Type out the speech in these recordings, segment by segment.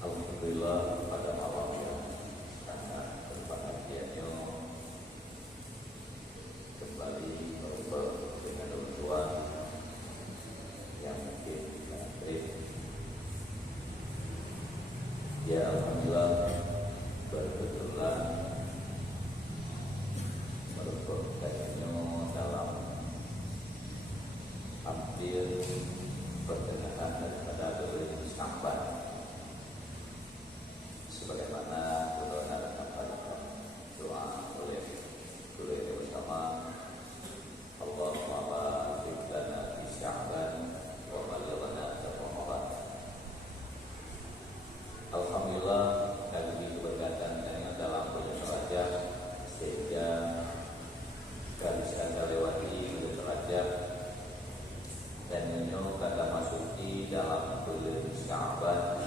Alhamdulillah pada malam yang sangat berbahagianya kembali ngobrol dengan Tuhan yang mungkin maghrib. Ya Alhamdulillah berkebetulan berkaitannya dalam hampir pertengahan daripada bulan Sya'ban. Sebagaimana doa doa oleh kita bersama, Allahumma barik lana fi Sya'ban wa balighna Ramadan. Alhamdulillah kami berkaitan dengan dalam bulan Rajab sehingga kami bisa lewati bulan Rajab dan menyo kata masuki dalam bulan Sya'ban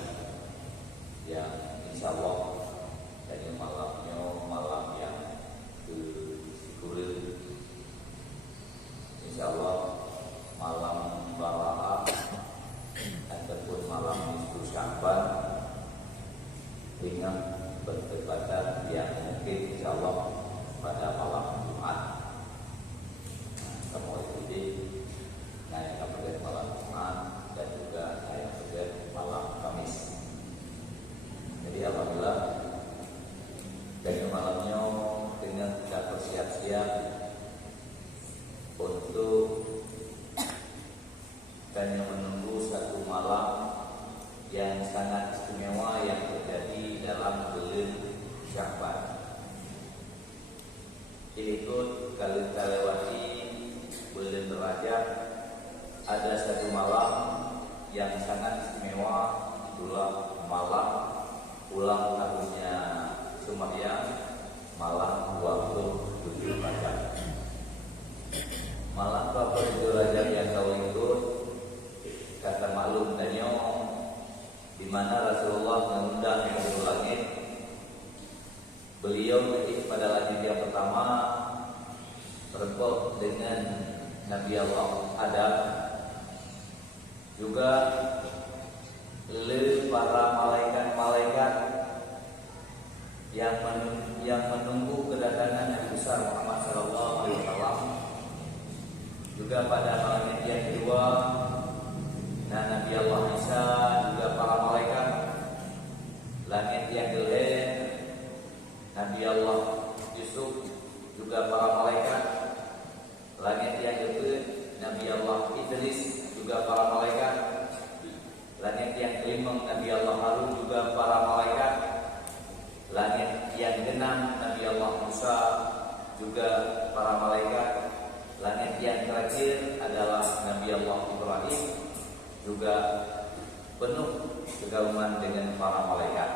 yang insyaallah dari malamnya malam yang ke-10, insyaallah malam Baraah ataupun malam nisfu Sya'ban dengan bertepatan yang mungkin insyaallah pada malam Jumat. Kamu ikuti naik pada malam Jumat dan juga naik pada malam Kamis. Jadi alhamdulillah dari malamnya dengan kita bersiap-siap untuk dan yang menunggu satu malam yang sangat istimewa yang terjadi dalam bulan Sya'ban. Ikut kalau kita lewati bulan Rajab ada satu malam yang sangat istimewa, itulah malam ulang tahunnya Sumaryam, malam 27 Rajab. Malam 27 Rajab yang kau ikut kata maklum tanya di mana Rasulullah mengundang ke langit. Beliau ketika pada langit yang pertama berkot dengan Nabi Allah Adam, juga para malaikat-malaikat yang menunggu kedatangan Nabi besar Muhammad sallallahu alaihi wasallam. Juga pada langit yang kedua Nabi Allah Isa, juga para malaikat. Langit yang kedua Nabi Allah Yusuf, juga para malaikat. Langit yang kedua Nabi Allah Idris, juga para malaikat. Langit yang kelima Nabi Allah Harun, juga para malaikat. Langit yang keenam Nabi Allah Musa, juga para malaikat. Langit yang terakhir adalah Nabi Allah Ibrahim, juga penuh kegabungan dengan para malaikat.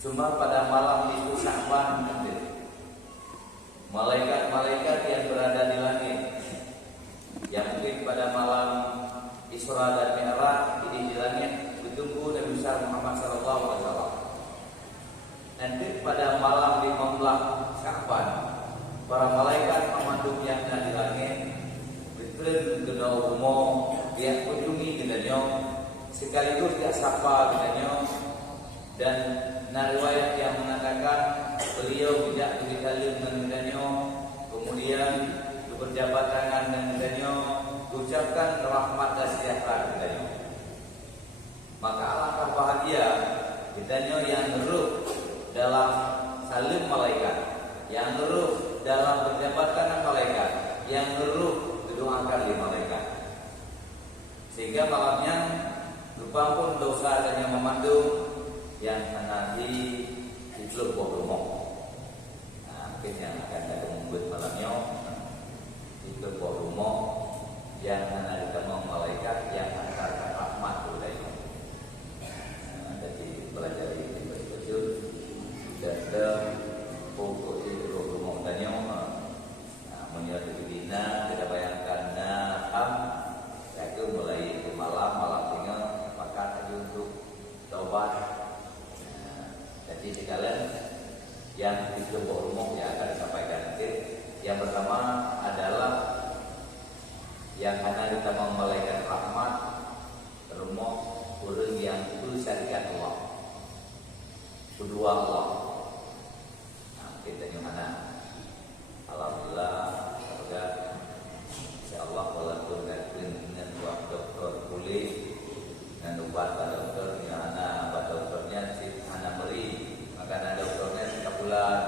Cuma pada malam itu Sya'ban, malaikat-malaikat yang berada di langit, yang mungkin pada malam Isra dan Mi'raj ini di langit bertunggu Nabi besar Muhammad sallallahu alaihi wasallam. Nanti pada malam 15 Sya'ban, para malaikat memandu yang ada di langit betul gedau umum dia kunjungi gedanya sekaligus dia sapa gedanya, dan riwayat yang mengatakan beliau tidak begitu dengan gedanya, kemudian berjabat tangan dengan gedanya, ucapkan rahmat dan sejahtera gedanya. Maka alangkah bahagia gedanya yang nurut dalam salim malaikat, yang nurut dalam berjabat tangan malaikat, yang nurut berdoakan di malaikat. Sehingga malamnya lupa pun dosa dan yang memandu yang nanti hidup bohong. Nah, mungkin yang akan ada membuat malamnya hidup bohong yang nanti ketemu malaikat yang akan rahmat olehnya. Jadi belajar ini betul dan pokok itu bohong tanya menyatu bina kita bayangkan yaitu mulai ke malam tinggal maka tadi untuk taubat. Jadi sekalian yang itu umum yang akan disampaikan nanti. Yang pertama adalah yang karena kita malaikat rahmat rumah urang yang syariat Allah. Kedua Allah. Nah, kita mana? Alhamdulillah, semoga insyaallah walaupun dengan buat dokter kulit dan obat dokter yang obat dokternya si anak beri, maka dokternya 3 bulan.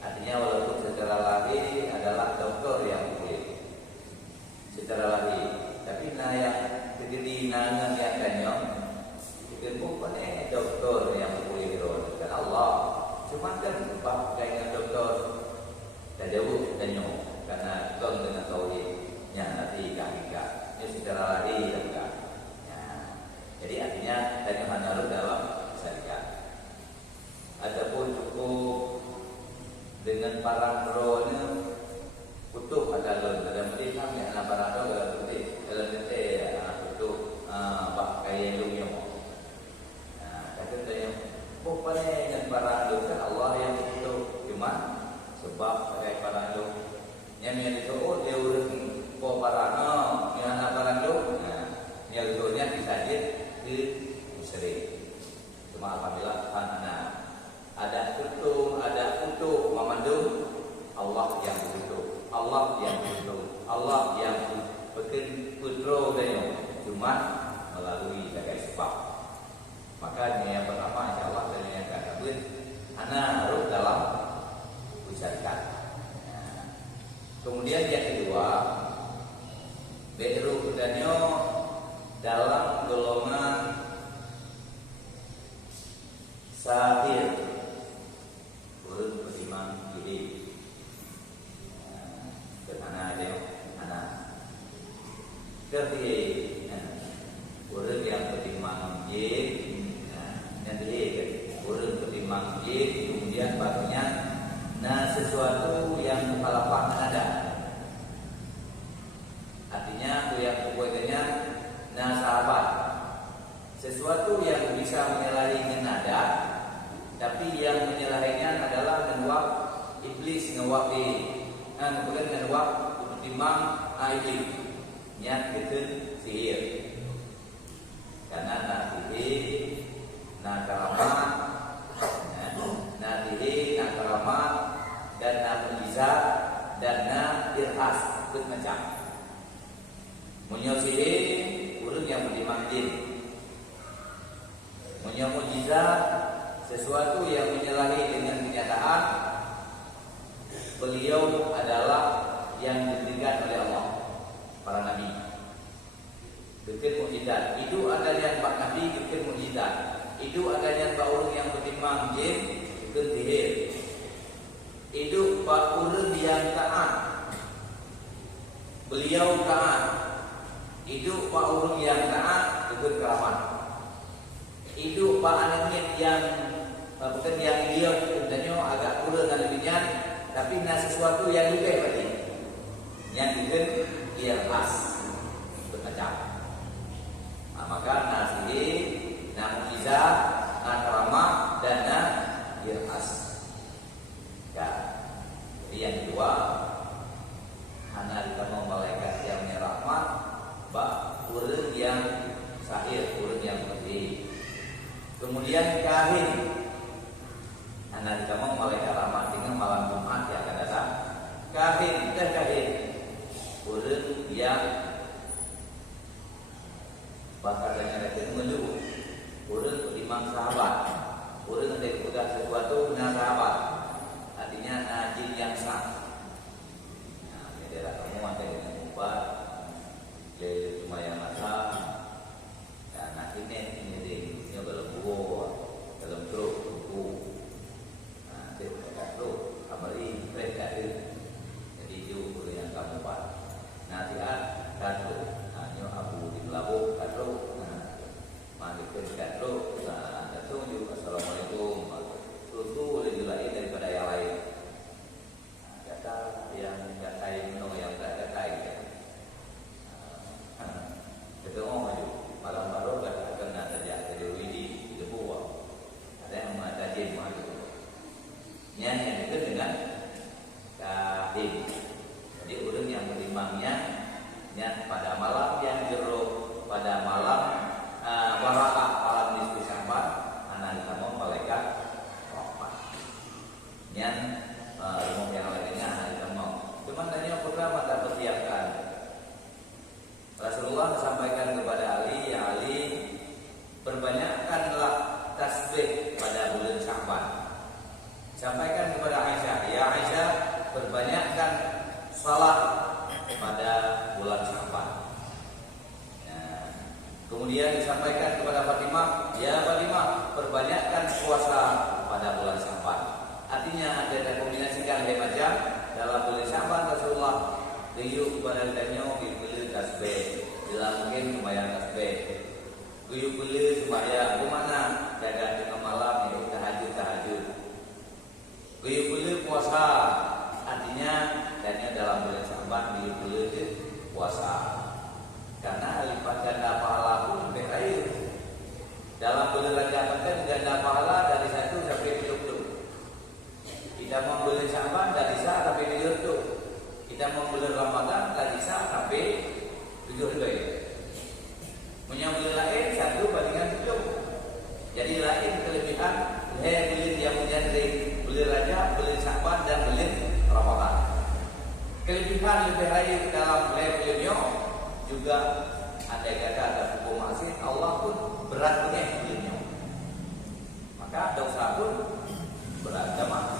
Artinya walaupun secara lahir adalah dokter yang kulit secara lahir, tapi yang terjadi nangan yang kanyang itu bukan dokter yang kulit kan Allah. Cuma kan pakainya dokter dan jauh kanyang karena kong dengan tauhidnya nanti kagak ini secara lahir kan. Jadi artinya hanya menurut dalam syariat. Adapun cukup dengan para rohnya utuh adalah dalam Islam yang anak para roh dalam putih dalam detail utuh bak kaya dunia. Kata saya, bukan dengan para roh kan Allah yang itu cuma sebab pakai para roh yang itu dia urus po para roh yang anak para roh. Yang rohnya disajid ke musyrik. Cuma apabila ada kutu memandung Allah yang kutu, Allah yang kutu, Allah yang bikin putro dan cuma melalui berbagai sebab. Maka yang pertama insyaallah dan yang kedua harus dalam usahakan. Kemudian yang kedua beru kudanyo dalam golongan sahir urut berimang diri kerana ada anak kerti urut yang berimang diri nanti urut berimang diri kemudian barunya sesuatu yang kepala ada artinya yang pokoknya sahabat sesuatu yang bisa menyalahi nada, tapi yang menyalahinya adalah dengan iblis ngewak bukan dengan wak timang iblis niat itu sihir karena sihir karamat karamat dan mujizat dan irhas itu macam menyosihir urut yang berdimanjin mujizat sesuatu yang menyalahi dengan kenyataan beliau adalah yang diberikan oleh Allah para nabi bikin mujizat itu ada yang pak nabi bikin mujizat itu ada yang pak urut yang bertimang jin bikin sihir itu pak urut yang taat beliau taat itu pak urut yang taat bikin keramat itu pak anaknya yang bukan yang dia sebenarnya agak kurang dan lebihnya tapi sesuatu yang juga berarti yang bikin dia pas bermacam maka nasihi mujizat karamah dan irhas jadi yang kedua hana ditemu malaikat yang rahmat bak urut yang sahir urut yang putih. Kemudian kahin anak kamu malaikat rahmat dengan malam Jumat yang akan datang kahin urut yang bakal dengan itu menuju urut imam sahabat urut dari kuda sesuatu benar sahabat artinya najin yang sah daerah kamu ada dengan obat jadi cuma yang masak dan akhirnya ini dalam buah dalam truk buku Yang umum yang lainnya kita mau. Cuman tanya pertama tak persiapkan. Rasulullah sampaikan kepada Ali, ya Ali, perbanyakkanlah tasbih pada bulan Sya'ban. Sampaikan kepada Aisyah, ya Aisyah, perbanyakkan salat pada bulan Sya'ban. Kemudian disampaikan kepada Fatimah, ya Fatimah, perbanyakkan puasa pada bulan Sya'ban. Artinya ada kombinasikan macam dalam bulan Sya'ban Rasulullah guyub kepada danyo dibeli tasbih, bila mungkin membayar tasbih. Guyub beli supaya kemana jaga tengah malam itu tahajud. Guyub beli puasa, artinya danyo dalam bulan Sya'ban guyub beli puasa. Karena lipat ganda pahala pun lebih baik. Dalam bulan Rajab kan ganda pahala dari 1 sampai 30. Kita mau bulan Sya'ban dari 1 sampai 30. Kita mau bulan Ramadan dari 1 sampai 72. Punya bulan lain 1 bandingkan 7. Jadi lain kelebihan bulan yang menjadi bulan Rajab, bulan Sya'ban dan bulan Ramadan. Kelebihan lebih baik dalam bulan-bulannya juga ada kata ada hukum masih Allah pun berat punya ilmunya, maka dosa pun berat sama.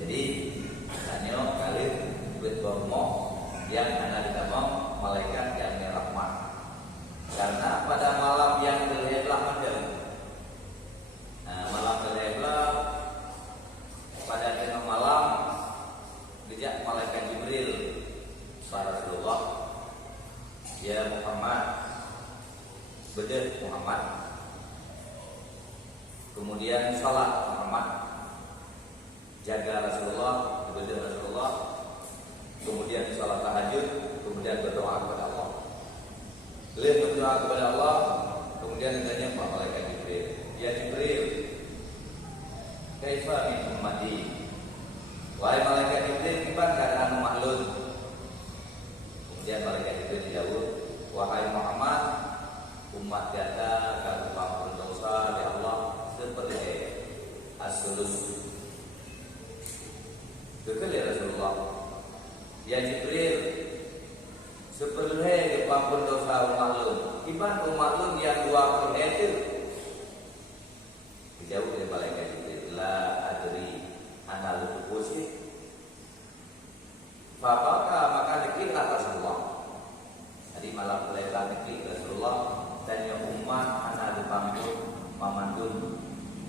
Jadi hanya kali buat bomo yang ada di dalam malaikat yang rahmat, karena pada malam yang terlihatlah mendalam, malam terlihatlah pada tengah malam dijak malaikat Jibril. Rasulullah, ya Muhammad, bedah Muhammad. Kemudian salat Muhammad, jaga Rasulullah, bedah Rasulullah. Kemudian salat tahajud, kemudian berdoa kepada Allah. Beliau berdoa kepada Allah, kemudian ditanya kepada malaikat Jibril, ya Jibril, kaifa min ummati? Wahai malaikat Jibril, gimana keadaan umatmu? Kemudian malaikat itu dijawab, wahai Muhammad, umat janda akan mengampun dosa ya Allah seperti as-sulus. Betul ya Rasulullah. Ya Jibril, seperti mengampun dosa umatmu. Iman umatmu yang 2/3 itu. Dijawab oleh malaikat Jibril, la adri ana lukusi. Fabaka maka dikirlah Rasulullah. Jadi malam Lailatul Qadar Rasulullah dan yang umat anak dipampun mamandun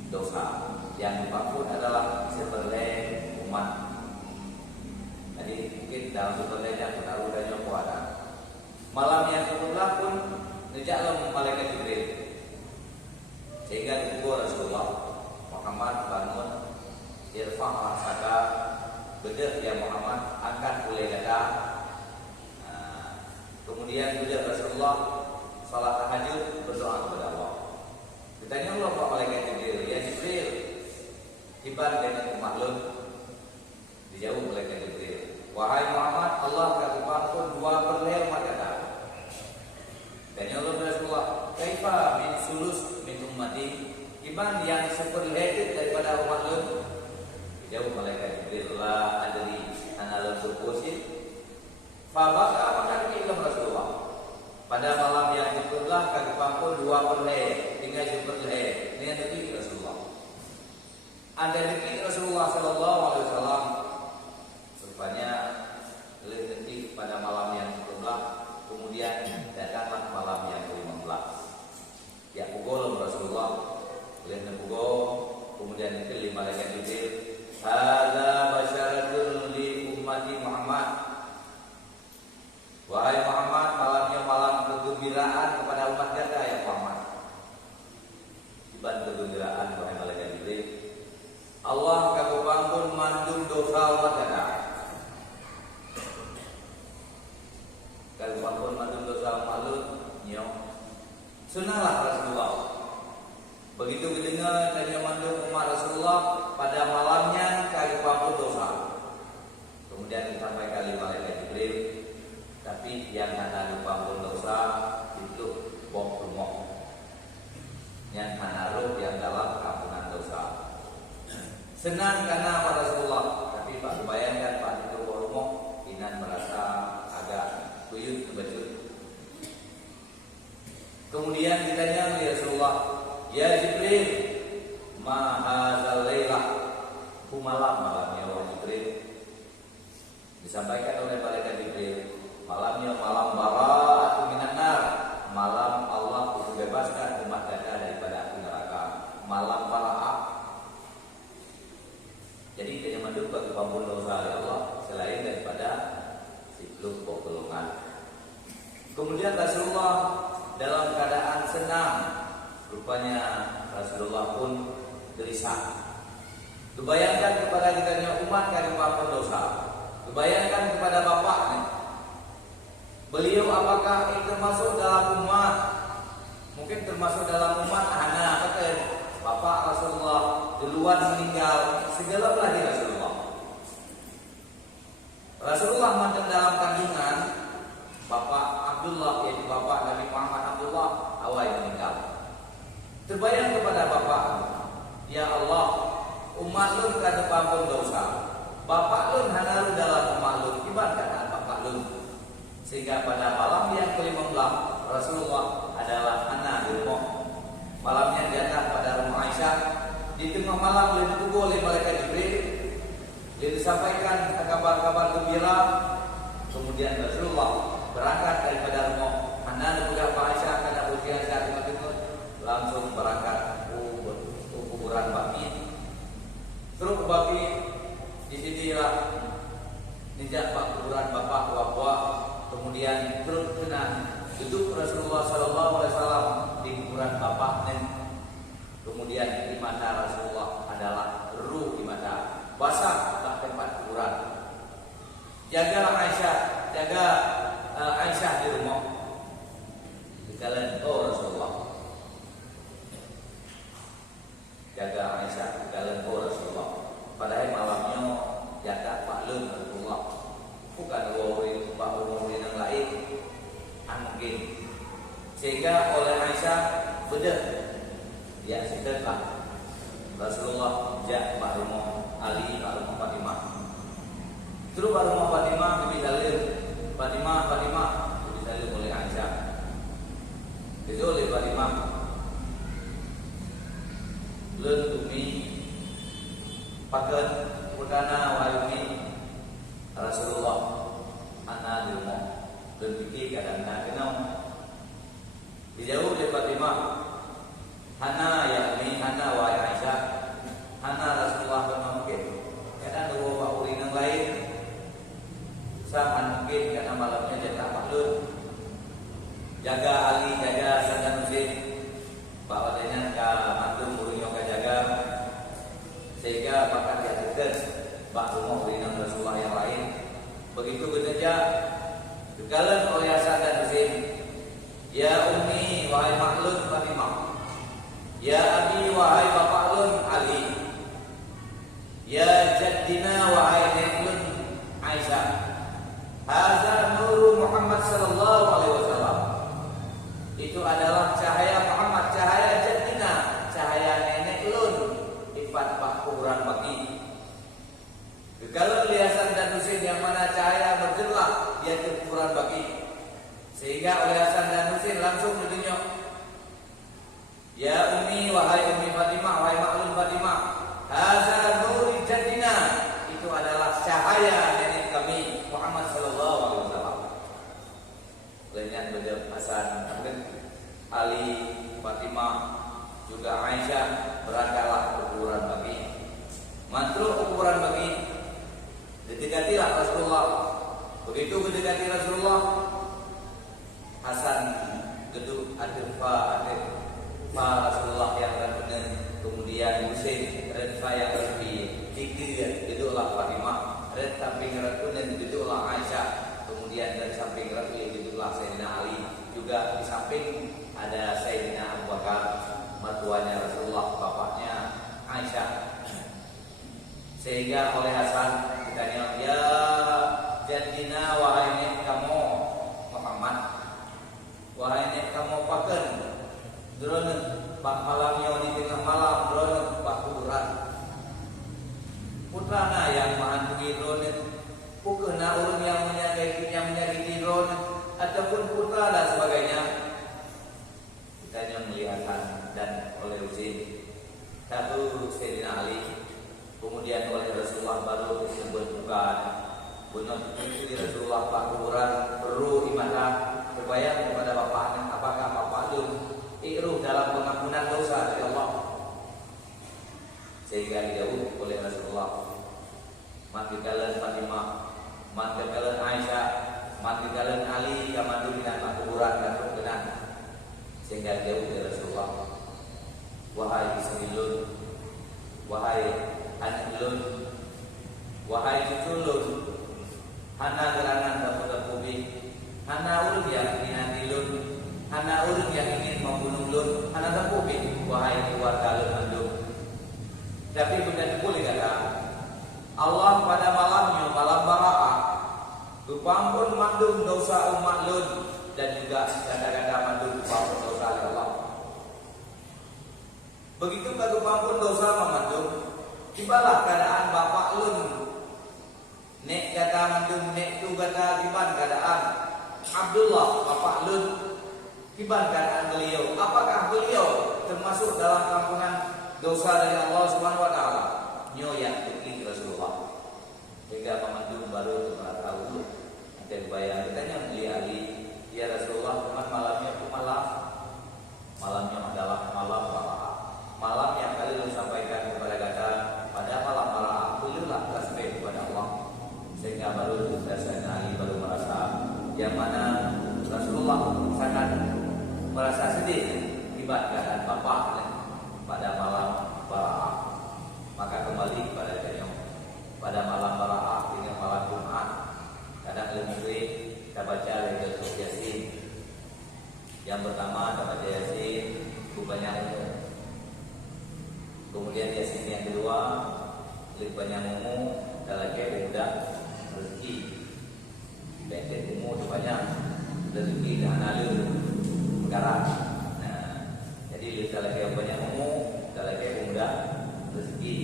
dosa. Yang dipampun adalah seperti umat. Jadi mungkin dalam sepertinya penaruh dan yang kuat. Malam yang kedua pun dijaklah malaikat Jibril. Sehingga ditegur Rasulullah Muhammad bangun irfa' rasaka. Bedah ya Muhammad, angkat boleh dada. Kemudian bedah Rasulullah salat tahajud, berdoa kepada Allah. Ditanya Allah Pak malaikat Jibril, ya Jibril, ibadah dengan umatlum. Dijawab malaikat Jibril, wahai Muhammad, Allah akan pun 2/3 umat dada. Ditanya Allah Rasulullah, kaifa min sulus min ummati? Ibadah yang seperti daripada umatlum. Jauh malaikat Jibril, la adri ana lam tuqsi. Fabaka maka dikira Rasulullah. Pada malam yang itulah kaki pampun 2/3 tinggal 1/3 dengan dikira Rasulullah. Ada dikira Rasulullah sallallahu alaihi wasallam rupanya lebih pada malam yang itulah, kemudian datanglah malam yang ke-15. Ya pukul Rasulullah boleh pukul, kemudian itu malaikat Jibril, hadza basyaratun li ummati Muhammad. Wahai Muhammad, malamnya malam kegembiraan kepada umat kita ya Muhammad. Ibadah kegembiraan wahai malaikat Jibril. Allah kabupaten mandun dosa umat kita. Kabupaten mandun dosa umat nyo. Sunahlah Rasulullah. Begitu mendengar dari mandung umat Rasulullah pada malamnya kali pampun dosa. Kemudian disampaikan oleh malaikat Jibril, tapi yang ada pampun dosa itu bom rumah. Yang menaruh yang dalam kampungan dosa. Senang karena Pak Rasulullah, tapi Pak bayangkan Pak itu rumah inan merasa agak kuyut kebecut. Kemudian ditanya oleh Rasulullah, ya Jibril, ma hadzal lailah, malamnya wahai Jibril. Disampaikan oleh malaikat Jibril, malamnya malam bara'atun minan nar, malam Allah membebaskan umat Anda daripada api neraka, malam bara'ah. Jadi tidak manduk bagi pengampun dosa oleh Allah selain daripada siklus golongan. Kemudian Rasulullah dalam keadaan senang, rupanya Rasulullah pun gelisah. Kebayangkan kepada kita umat yang pengampun dosa. Kebayangkan kepada bapaknya. Beliau apakah termasuk dalam umat? Mungkin termasuk dalam umat anak kata bapak Rasulullah duluan meninggal, segala lagi Rasulullah. Rasulullah macam dalam kandungan bapak Abdullah, yaitu bapak Nabi Muhammad Abdullah awal meninggal. Terbayang kepada bapak, ya Allah, umat lu kada pengampun dosa. Bapak lun hanalu dalam umat lun, ibaratkan bapak lun. Sehingga pada malam yang ke-15 Rasulullah adalah anak di rumah. Malamnya datang pada rumah Aisyah. Di tengah malam beliau dipukul oleh malaikat Jibril. Dia disampaikan kabar-kabar gembira. Kemudian Rasulullah berangkat daripada rumah anak juga Pak Aisyah karena ujian saat itu langsung berangkat ke kuburan Baqi. Terus Baqi di sinilah nijak kuburan bapak wabwa. Kemudian terus kena duduk Rasulullah SAW di kuburan bapak dan kemudian di mata Rasulullah adalah ruh di mata basah tak tempat kuburan. Jaga Aisyah di rumah. Dikalian Rasulullah. Jaga Aisyah dikalian Rasulullah. Padahal malamnya jaga Pak Lun Rasulullah. Bukan Pak Umar yang lain. Mungkin. Sehingga oleh Aisyah bedah. Ya setelah Rasulullah jak Pak Rumah Ali, Pak Rumah Fatimah. Terus Pak Rumah Fatimah lebih dalil. Fatimah lebih dalil oleh Aisyah. Itu oleh Fatimah. Lun tumi paket perdana wahyu Rasulullah anak di rumah dan fikir kadang-kadang kenal dijauh dari Fatimah Hana wahai Aisyah Hana Rasulullah pernah mungkin kadang dua bapak urin yang lain sangat mungkin karena malamnya jatah paklun jaga Ali jaga Saddam Hussein bapak dengan mantu muridnya jaga sehingga maka dia dekat bak rumah urin Rasulullah yang lain begitu bekerja digalan oleh Hasan dan Husain. Ya ummi wahai maklun Fatimah. Ya abi wahai bapak lun Ali. Ya jaddina wahai nenek Aisyah. Hadza nuru Muhammad sallallahu alaihi wasallam. Itu adalah cahaya Muhammad, cahaya jaddina, cahaya nenek lun ifat pak kuburan Baqi. Kalau Hasan dan Husain yang mana cahaya bergerak di atas kuburan Baqi, sehingga oleh Hasan dan Husain langsung ditunjuk. Ya ummi wahai ummi Fatimah, wahai maklum Fatimah, hadza nuri jaddina, itu adalah cahaya nenek kami Muhammad sallallahu alaihi wasallam. Lainnya beliau Hasan, Ali, Fatimah, juga Aisyah berangkatlah ke kuburan Baqi. Mantruk kuburan Baqi. Didekatilah Rasulullah. Begitu mendekati Rasulullah, Hasan gedung adfa Rasulullah yang benar, kemudian Husain redfa yang lebih tinggi duduklah Fatimah, red samping rekunan duduklah Aisyah, kemudian dari samping rekunan duduklah Sayyidina Ali, juga di samping ada Sayyidina Abu Bakar, mertuanya Rasulullah, bapaknya Aisyah. Sehingga oleh Hasan ditanya, ya jaddina wahai nek kamu Muhammad, wahai nek kamu paken drone pak malamnya di tengah malam drone pak kuburan. putrana yang mahan pengirun, bukan orang yang menyakiti ron, ataupun putra dan sebagainya. Kita yang melihatkan dan oleh uji satu Sayyidina Ali, kemudian oleh Rasulullah baru disebut bukan bunuh itu Rasulullah Pak Kuburan perlu ibadah terbayang kepada bapaknya, apakah bapak itu ikruh dalam pengampunan dosa dari Allah, sehingga dijauh oleh Rasulullah. Mati kalian Fatimah, mati kalian Aisyah, mati kalian Ali, kamandu dengan Pak Kuburan dan berkenan, sehingga jauh dari Rasulullah. Wahai istri lun, wahai anak lun, wahai cucu lun, hana gerangan dapat kubi, hana urut yang ingin hati lun, hana urut yang ingin membunuh lun, hana terkubi, wahai keluarga lun mandum. Tapi benar boleh kata Allah pada malamnya, malam Bara'ah, berpampun mandum dosa umat lun, dan juga kata-kata mandum berpampun dosa Allah. Begitu kagum pampun dosa memandum, tibalah keadaan bapak lun. Nek kata mandum, nek tu kata tiban keadaan Abdullah bapak lun, tiban keadaan beliau. Apakah beliau termasuk dalam ampunan dosa dari Allah Subhanahu Wa Taala? Nyo yang tinggi Rasulullah. Hingga memandum baru tahu. Nanti bayang kitanya melihat ya Rasulullah, malamnya itu malamnya adalah malam Bara'ah. Malam yang kalian sampaikan kepada kata pada malam Bara'ah, belilah tasbih kepada Allah, sehingga baru Sayyidina Ali baru merasa yang mana Rasulullah sangat merasa sedih akibat keadaan bapak pada malam Bara'ah. Maka kembali kepada Janyong pada malam Bara'ah dengan malam Jumat, kadang lebih kita baca Lailatul Yasin. Yang pertama kita baca Yasin banyak, kemudian Yasin yang kedua lebih banyak umum dalam kayak mudah rezeki, baik umum banyak rezeki dan alur negara. Nah, jadi lebih dalam kayak banyak umum dalam kayak mudah rezeki,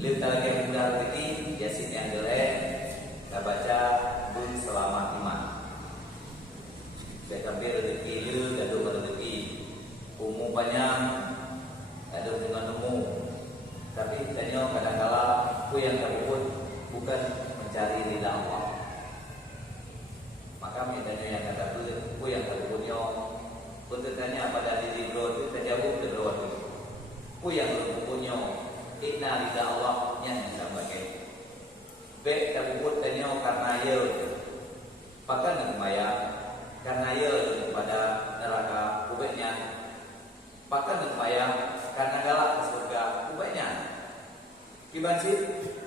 lebih dalam kayak mudah rezeki. Yasin yang jelek kita baca pun selamat iman. Saya kambir rezeki lu, gaduh rezeki umum banyak, gaduh dengan umum. Tapi tanya kadang-kala aku yang terput bukan mencari ridha Allah. Maka mintanya yang kata aku yang terputnya untuk tanya pada diri bro itu terjauh dari bro itu. Aku yang terputnya ikna ridha Allah yang disampaikan. Baik terput tanya karena ya, bahkan ngemaya karena ya pada neraka kubeknya, bahkan ngemaya karena galak ke surga kubeknya. Kibansi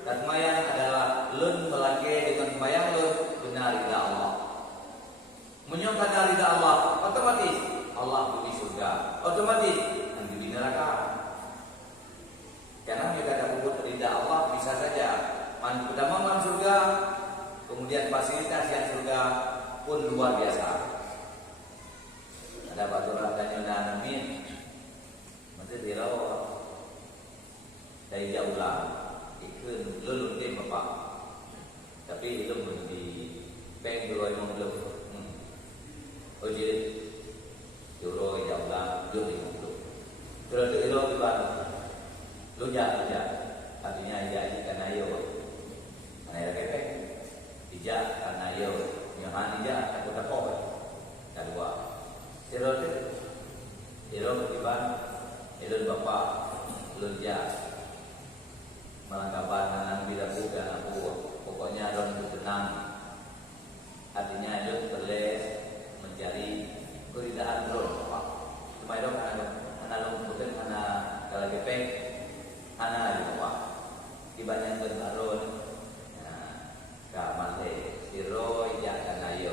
dan mayang adalah lun melaki dengan mayang lun benar ridha Allah. Menyongkana ridha Allah, otomatis Allah di surga, otomatis nanti di neraka. Karena kita ada kubur ridha Allah bisa saja pertama masuk surga, kemudian fasilitas yang surga pun luar biasa. Ada baturan tanya amin, mesti dirawat dari jauh lah, ikut lulun deh bapak. Tapi itu belum di bank dulu emang belum. Oh jadi euro jauh lah, belum belum. Terus euro di mana? Lunjak, artinya jadi karena yo. Karena kepek, ijak karena yo, nyaman ijak aku tak kau. Kedua, Iro ketiban, Iro bapak, lunja, melangkapan nanam bila bukan aku, pokoknya Iro itu tenang. Artinya Iro terles mencari keridaan Iro bapak. Cuma Iro anak bukan anak kalau kepek, anak di bapak. Ibaratnya berarun. Kamate siro ya kanayo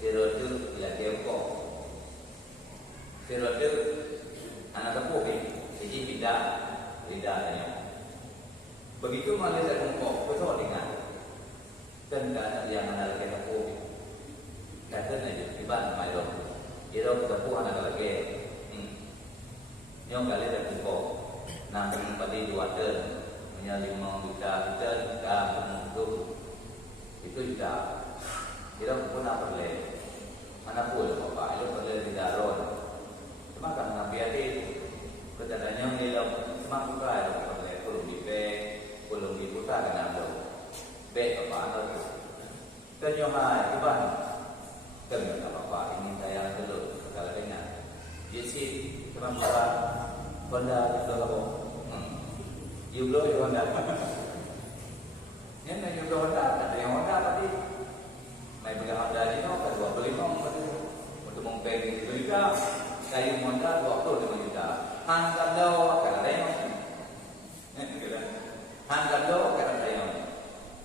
siro tu bila tioko siro tu anak tepuk jadi bidanya begitu malah saya ngomong betul dengan dan yang anak lagi tepuk kata aja tiba malu siro tepuk anak lagi nyong kali tepuk nanti pada dua punya 5 juta untuk itu juga kita pun apa boleh mana pun bapak itu boleh tidak ron cuma kan nabi hati katanya nilai cuma buka ya boleh belum dibuka kan ada bapak ada kenyohai iban kenyohai bapak ini saya dulu kalau dengar jadi cuma buka Honda itu apa Yulo Honda ini yang Yulo Honda ada yang Honda tadi may beli Honda ini kan 25 untuk mempelai itu juga kayu Honda 25 juta hanggang daw akan ada yang hanggang daw akan ada yang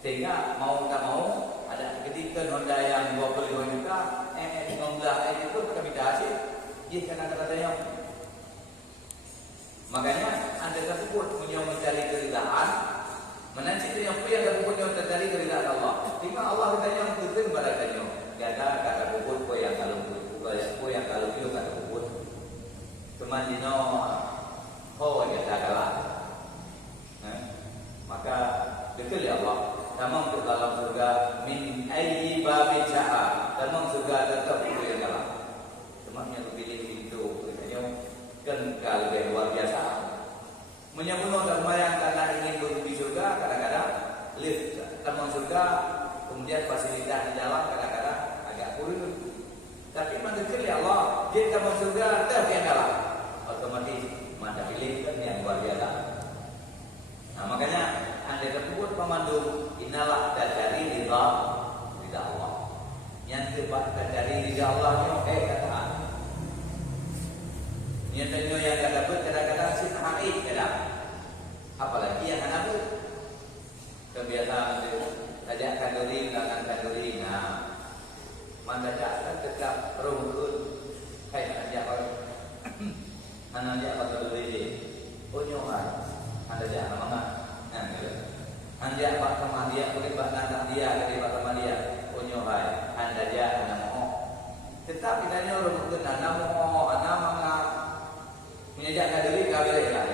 sehingga mau tak mau ada ketika Honda yang 25 juta 19 itu kita minta hasil dia kena ada yang makanya anda tersebut punya mencari keridaan menanti itu yang punya mencari keridaan Allah tinggal Allah katanya mengikuti kepada katanya kata kata bubut ko yang kalau dia kata bubut cuma dino ya tagala maka betul ya Allah tamam untuk dalam surga min ayyi babin sya'a tamam surga tetap itu yang dalam cuma yang pilih itu katanya kengkal luar biasa menyambung dan yang karena ingin berhenti surga kadang-kadang lift teman surga kemudian fasilitas di dalam kadang-kadang agak kurang tapi menurut ya Allah dia teman surga yang dalam otomatis mata pilih kan yang luar biasa nah makanya anda tersebut pemandu inalah dari ridha Allah yang terbaik dari ridha Allah kata nyatanya yang kata pun kadang-kadang si haid kadang apalagi yang anak pun kebiasaan ajak kanduri belakang kanduri nah manda kan tetap rumput kayak ajak orang anak ajak kanduri ini onyohan anda ajak nama nah gitu anda pak sama dia boleh pak anak dia dari pak sama dia onyohan anda ajak anak mau tetapi tanya rumput anak mau anak mangga menyajarkan diri kau boleh lah.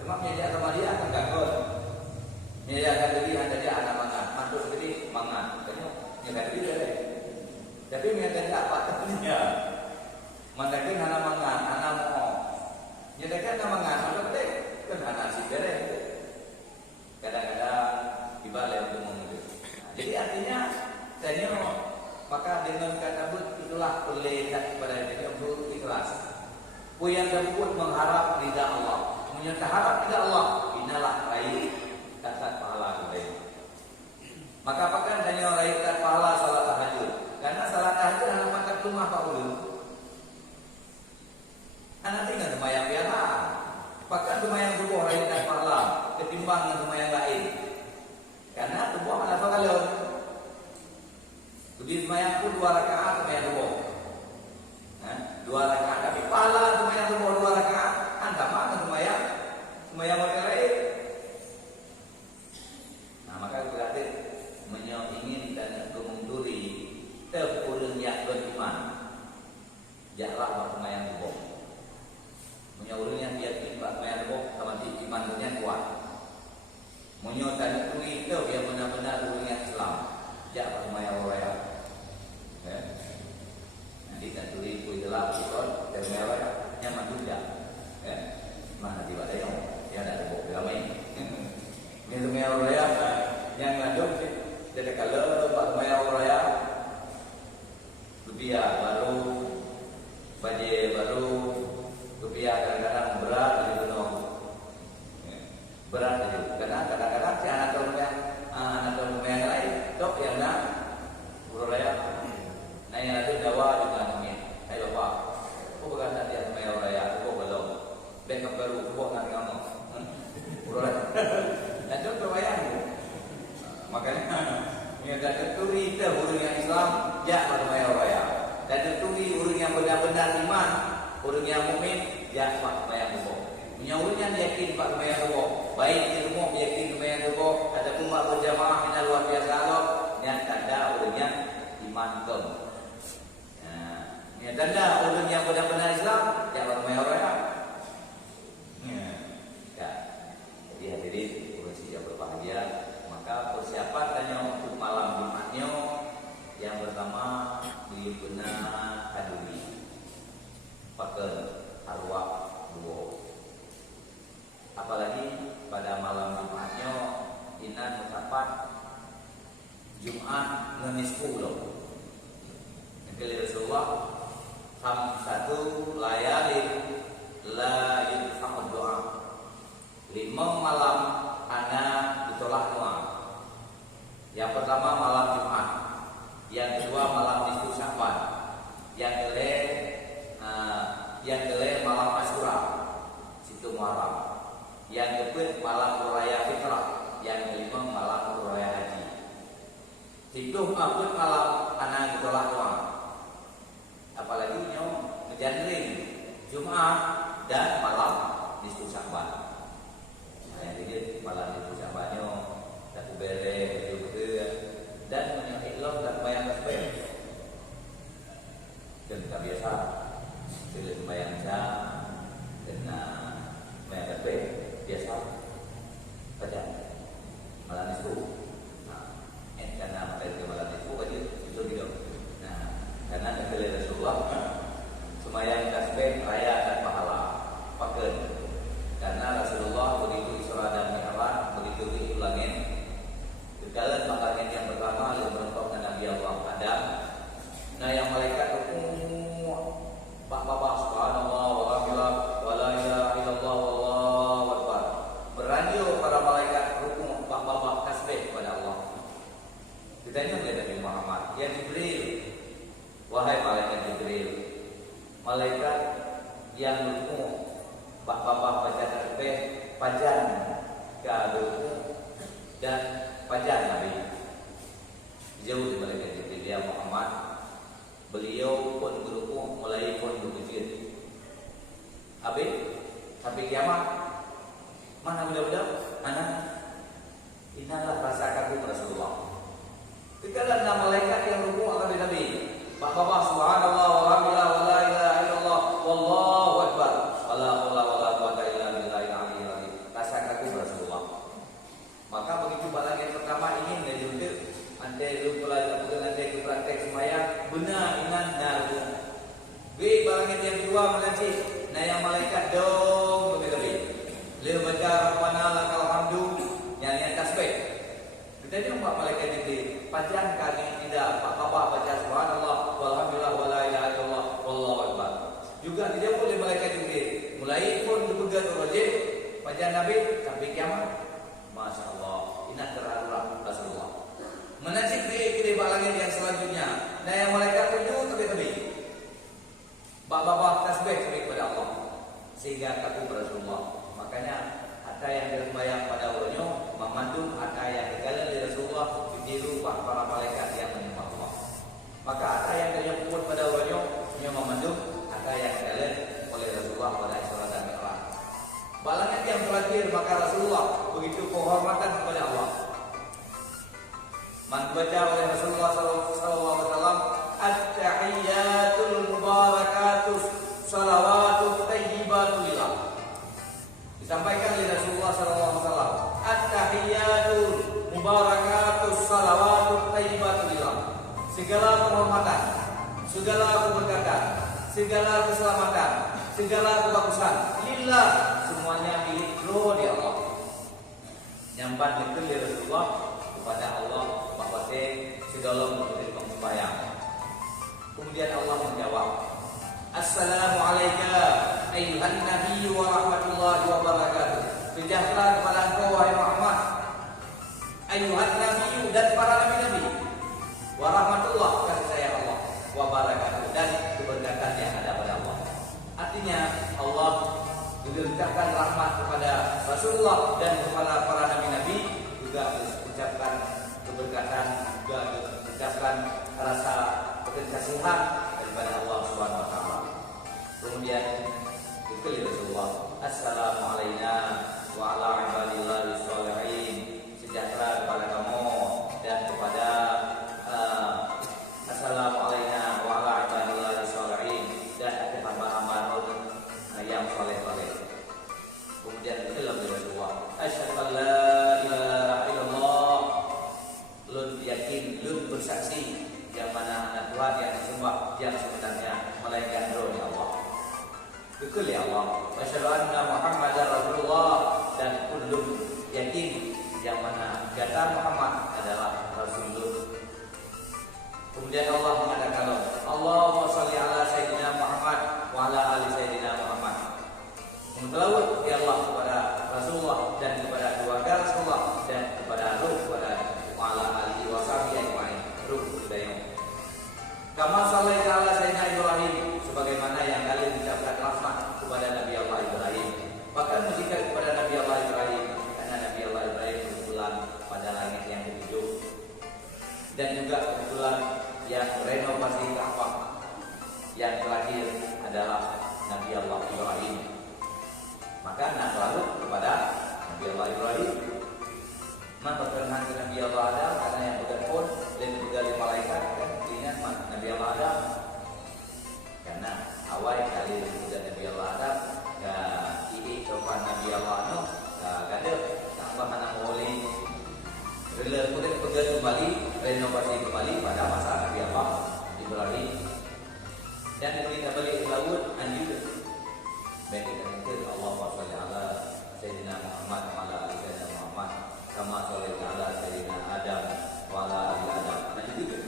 Cuma menyajarkan sama dia akan gagal. Menyajarkan diri anda dia anak mangan, mantul diri mangan. Tengok, menyajarkan diri boleh. Tapi menyajarkan apa tentunya? Menyajarkan anak mangan, anak mau. Menyajarkan anak mangan, mantul boleh. Kan anak si boleh. Kadang-kadang dibalik untuk mengundi. Jadi artinya, tanya maka dengan kata itulah boleh kepada dia untuk ikhlas. Yang tersebut mengharap ridha Allah, harap ridha Allah, inalah raih kasat pahala kebaikan. Maka apakah adanya raih kasat pahala salat tahajud? Karena salat tahajud adalah makan rumah Pak Ulu. Anak tinggal sembahyang biasa. Bahkan sembahyang subuh raih kasat pahala ketimbang sembahyang lain. Karena subuh ada apa kalau? Jadi sembahyang pun 2 rakaat sembahyang subuh. 2 rakaat tapi pahala sembahyang subuh 2 rakaat anda mana sembahyang mereka lain. Nah maka berarti ingin dan mengundur terpurun yang beriman jaklah sembahyang subuh menyuruhnya dia timba sembahyang subuh sama imannya kuat menyuruhkan itu yang benar-benar dunia Islam jaklah sembahyang raya nanti tak tulis kui gelap ikut dan mewah nyaman juga mana tiba ada yang ada buk ramai ini mewah raya yang ngajak sih jadi kalau pak mewah raya rupiah baru baju baru rupiah kadang-kadang berat jadi penuh berat jadi kadang-kadang si anak tahun yang lain tok yang nak buru raya nah yang ada dawa juga namanya hai bapak aku berkata dia mewah raya aku belum backup baru aku nak ngomong buru raya dan contoh bayang makanya yang ada turi itu orang yang Islam ya mewah raya dan turi orang yang benar-benar iman orang yang mukmin ya mewah raya punya orang yang yakin pak mewah raya baik di rumah yakin mewah raya ada umat berjamaah yang luar biasa Allah yang tanda orang yang iman kem ya tanda orang yang benar-benar Islam ya mewah raya ya jadi hadirin urusi jam apalagi pada malam Jumatnya inan mencapat Jumat ngenisku loh. Kali Rasulullah satu layalin la yufaqud doa. 5 malam anak ditolak doa. Yang pertama malam Jumat, yang kedua malam nisfu Sya'ban, yang kedua malam Asyura, situ Muharram, yang keempat malam raya Fitrah, yang kelima malam raya Haji. Situ maupun malam anak ditolak doa. Apalagi ngejandring Jumat dan malam nisfu Sya'ban. Jadi malam nisfu Sya'bannya tak bere betul dan menyakitlah dan bayang tasbih. Dan tak biasa sila sembahyang jam dan bayang tasbih biasa saja malam nisfu. Karena materi malam nisfu aja itu gitu. Karena kali Rasulullah sembahyang tasbih raya dan pahala pakai. Karena Rasulullah begitu Isra dan Mi'raj, begitu diulangin. Dalam langkah yang pertama yang merupakan Nabi Allah Adam. Nah yang malaikat Bapak subhanallah walhamdulillah wala ilaha illallah wallahu akbar. Beranjur para malaikat rukun Bapak tasbih kepada Allah. Ditanya oleh Nabi Muhammad, ya Jibril, wahai malaikat Jibril, malaikat yang rukun Bapak baca tasbih panjang ke rukun dan panjang Nabi. Jauh di malaikat Jibril ya Muhammad, beliau pun berrukuk mulai pun bersujud. Habis sampai kiamat mana budak-budak anak inilah rasa kagum Rasulullah. Dikala malaikat yang rukuk akan Nabi, Bapak subhanallah walhamdulillah wala ilaha illallah wallahu akbar wala haula wala quwwata illa billahil aliyyil azim. Rasa kagum Rasulullah. Maka begitu balang yang pertama ingin menunjuk anda lupa lakukan anda ke praktek sembahyang benar iman naru. Baik balang yang kedua menanti nah yang malaikat dong lebih. Dia baca Rabbana lakal hamdu yang tasbih. Kita jumpa malaikat ini panjang kali tidak apa-apa baca subhanallah walhamdulillah wala ilaha illallah wallahu akbar. Juga tidak boleh malaikat ini mulai pun dipegang wajib panjang Nabi sampai kiamat. Masya Allah, ini terharulah Rasulullah. Menasib pilih balangan yang selanjutnya. Nah yang malaikat tujuh tebi-tebi. Bapak tasbih kepada Allah sehingga kagum Rasulullah. Makanya ada yang bersembahyang pada ulunyo memandung ada yang digalang di Rasulullah ditiru para malaikat yang menyembah Allah. Maka ada yang terjemput pada ulunyo memandung ada yang digalang oleh Rasulullah pada Isra dan Mi'raj. Balangan yang terakhir maka Rasulullah begitu penghormatan kepada Allah. Man baca oleh Rasulullah SAW at-tahiyyatul mubarakatus salawatut thayyibatu lillah. Disampaikan oleh Rasulullah SAW at-tahiyyatul mubarakatus salawatut thayyibatu lillah. Segala penghormatan, segala keberkatan, segala keselamatan, segala kebagusan lillah, semuanya milik roh di Allah. Nyambat itu dari Rasulullah kepada Allah bahwa segala menjadi sembahyang. Kemudian Allah menjawab, Assalamualaikum ayyuhan nabi wa rahmatullahi wa barakatuh. Sejahtera kepada engkau wahai Muhammad, ayyuhan nabi dan para nabi-nabi, wa rahmatullah kasih sayang Allah, wa barakatuh dan keberkatan yang ada pada Allah. Artinya Allah mengucapkan rahmat kepada Rasulullah dan kepada para nabi-nabi, juga mengucapkan keberkatan, juga mengucapkan rasa kekasihan daripada Allah Subhanahu wa taala. Kemudian dikali Rasulullah, Assalamualaikum wa ala ibadillahi sholihin. Sejahtera kepada kamu dan kepada Assalamualaikum wa ala ibadillahi sholihin dan hamba-hamba yang soleh-soleh. Kemudian dalam Rasulullah, asyhadu an la ilaha illallah. Lun yakin, lun bersaksi yang mana anak Tuhan yang disembah yang sebenarnya melainkan roh Allah. Betul ya Allah. Asyhadu anna Muhammadar Rasulullah. Allah, kepada Rasulullah, dan kepada keluarga Rasulullah, dan kepada ruh, kepada wala alihi washabihi ajmain, ruh hidayah. Kama sallaita ala sayyidina Ibrahim, sebagaimana yang kalian ucapkan rahmat kepada Nabi Allah Ibrahim. Bahkan mujikan kepada Nabi Allah Ibrahim, karena Nabi Allah Ibrahim kebetulan pada langit yang ketujuh, dan juga kebetulan yang renovasi Ka'bah yang terakhir adalah Nabi Allah Ibrahim. Maka nak selalu kepada Nabi Allah Ibrahim. Memperkenalkan ke Nabi Allah Adam, karena yang berpun dan juga di malaikat kan ingat Nabi Allah Adam. Karena awal kali juga Nabi Allah Adam ini sopan Nabi Allah Nuh ada tambah anak boleh rela kemudian pegang kembali, renovasi kembali pada masa Nabi Allah Ibrahim. Dan kita balik ke laut anjur. Baik kita minta Allahumma shalli ala sayyidina Muhammad wa ala ali sayyidina Muhammad kama shallaita ala sayyidina Adam wa ala ali Adam. Anjur.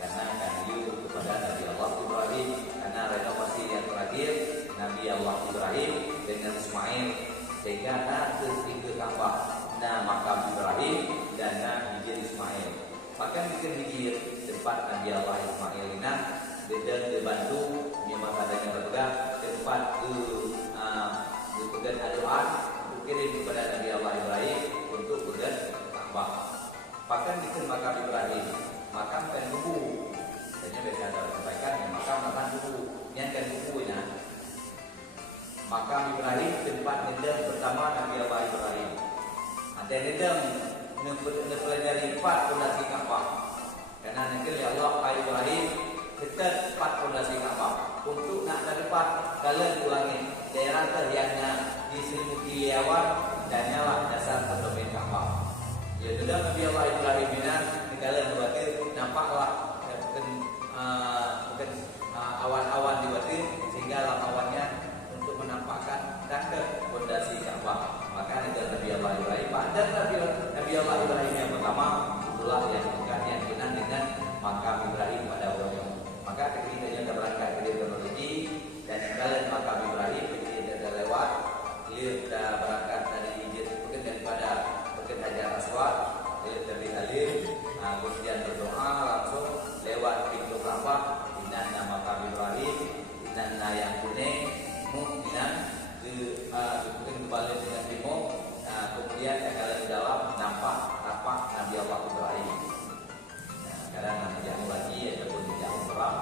Karena anjur kepada Nabi Allah Ibrahim, karena renovasi yang terakhir Nabi Allah Ibrahim dengan Ismail, sehingga ketiga Ka'bah makam Ibrahim dan hijir Ismail. Bahkan hijir tempat Nabi Allah Ismail ini dan dibantu memang adanya berpegang tempat berpegang doa kirim kepada Nabi Allah Ibrahim untuk berpegang Ka'bah. Bahkan di makam Ibrahim, makam kan kubu. Hanya biasa ada sampaikan makam kubu. Yang kan kubu ini makam Ibrahim tempat ngendang pertama Nabi Allah Ibrahim. Ada ngendang mempelajari 4 fondasi Ka'bah. Karena nanti Allah Ibrahim kita 4 fondasi Ka'bah untuk nak ke depan kalian ulangi daerah terlihatnya diselimuti liawan dan nyala dasar pendomen Ka'bah. Ya sudah Nabi Allah Ibrahim ini kalian berarti nampaklah mungkin awan-awan di batin sehingga awannya untuk menampakkan ke fondasi Ka'bah. Maka Nabi Allah Ibrahim dan Nabi Allah Ibrahim yang pertama itulah yang dekat yang kenal dengan makam Ibrahim pada waktu. Maka ketika kita berangkat ke teknologi dan kalian makam Ibrahim kita sudah lewat, dia sudah berangkat dari Hijr mungkin daripada mungkin Hajar Aswad, dia dari Halim, kemudian berdoa langsung lewat pintu Ka'bah dengan nama makam Ibrahim dan yang kuning, mungkin mungkin kembali dengan timur. Kemudian kalian di dalam nampak tapak Nabi Allah Ibrahim. Sekarang nanti jauh lagi ataupun jauh perang,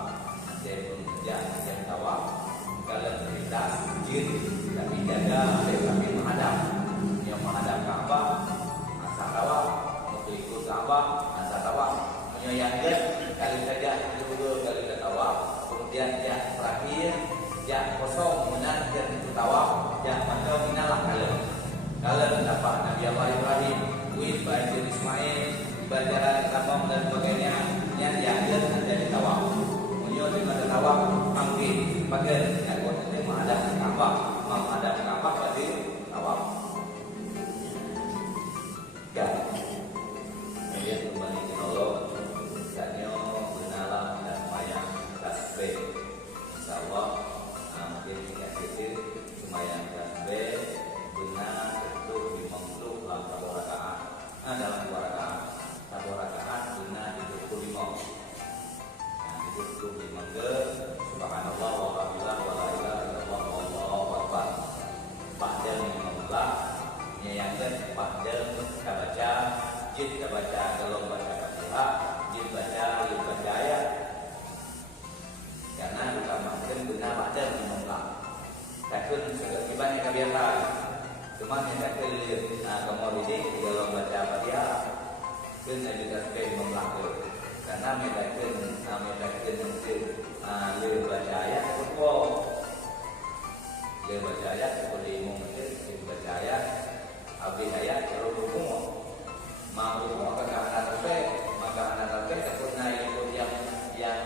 nanti pun jauh tawaf. Kalian cerita jin, tapi jaga tapi menghadap, yang menghadap Ka'bah, asal tawaf, mengikut Ka'bah, asal tawaf. Menyayangkan kali saja dulu kali tawaf, kemudian yang terakhir yang kosong menang dan itu tawaf, yang macam minalah kalian. Kalian dapat Nabi Allah Ibrahim, Wid, Bajir Ismail, Bajaran Tabam dan sebagainya yang diambil menjadi tawaf. Menyuruh pada tawaf, mungkin bagian yang nanti menghadap Ka'bah, menghadap Ka'bah pada tawaf. Ya, kemudian kembali ke Allah, Sanyo, Benalam dan Mayang Tasbih. Insyaallah, mungkin tidak kecil, Semayang Tasbih, benar. Dalam 2 rakaat sunnah di 25. Nah, di 25 ke subhanallah walhamdulillah wala ilaha illallah wallahu akbar. Ba'da 15 nyayangkeun ba'da kita baca jid kita baca kalau baca Fatihah, jid baca ayat. Karena utamakan benar ba'da 15. Takun sekiban yang biasa. Cuma yang tak keliru, komoditi kalau baca Fatihah, kena juga sebagai memelaku. Karena melakukan mungkin lebih baca ayat cukup, lebih baca ayat seperti mungkin lebih baca ayat, habis ayat terus hukum, mau hukum maka anak sampai takut naik ikut yang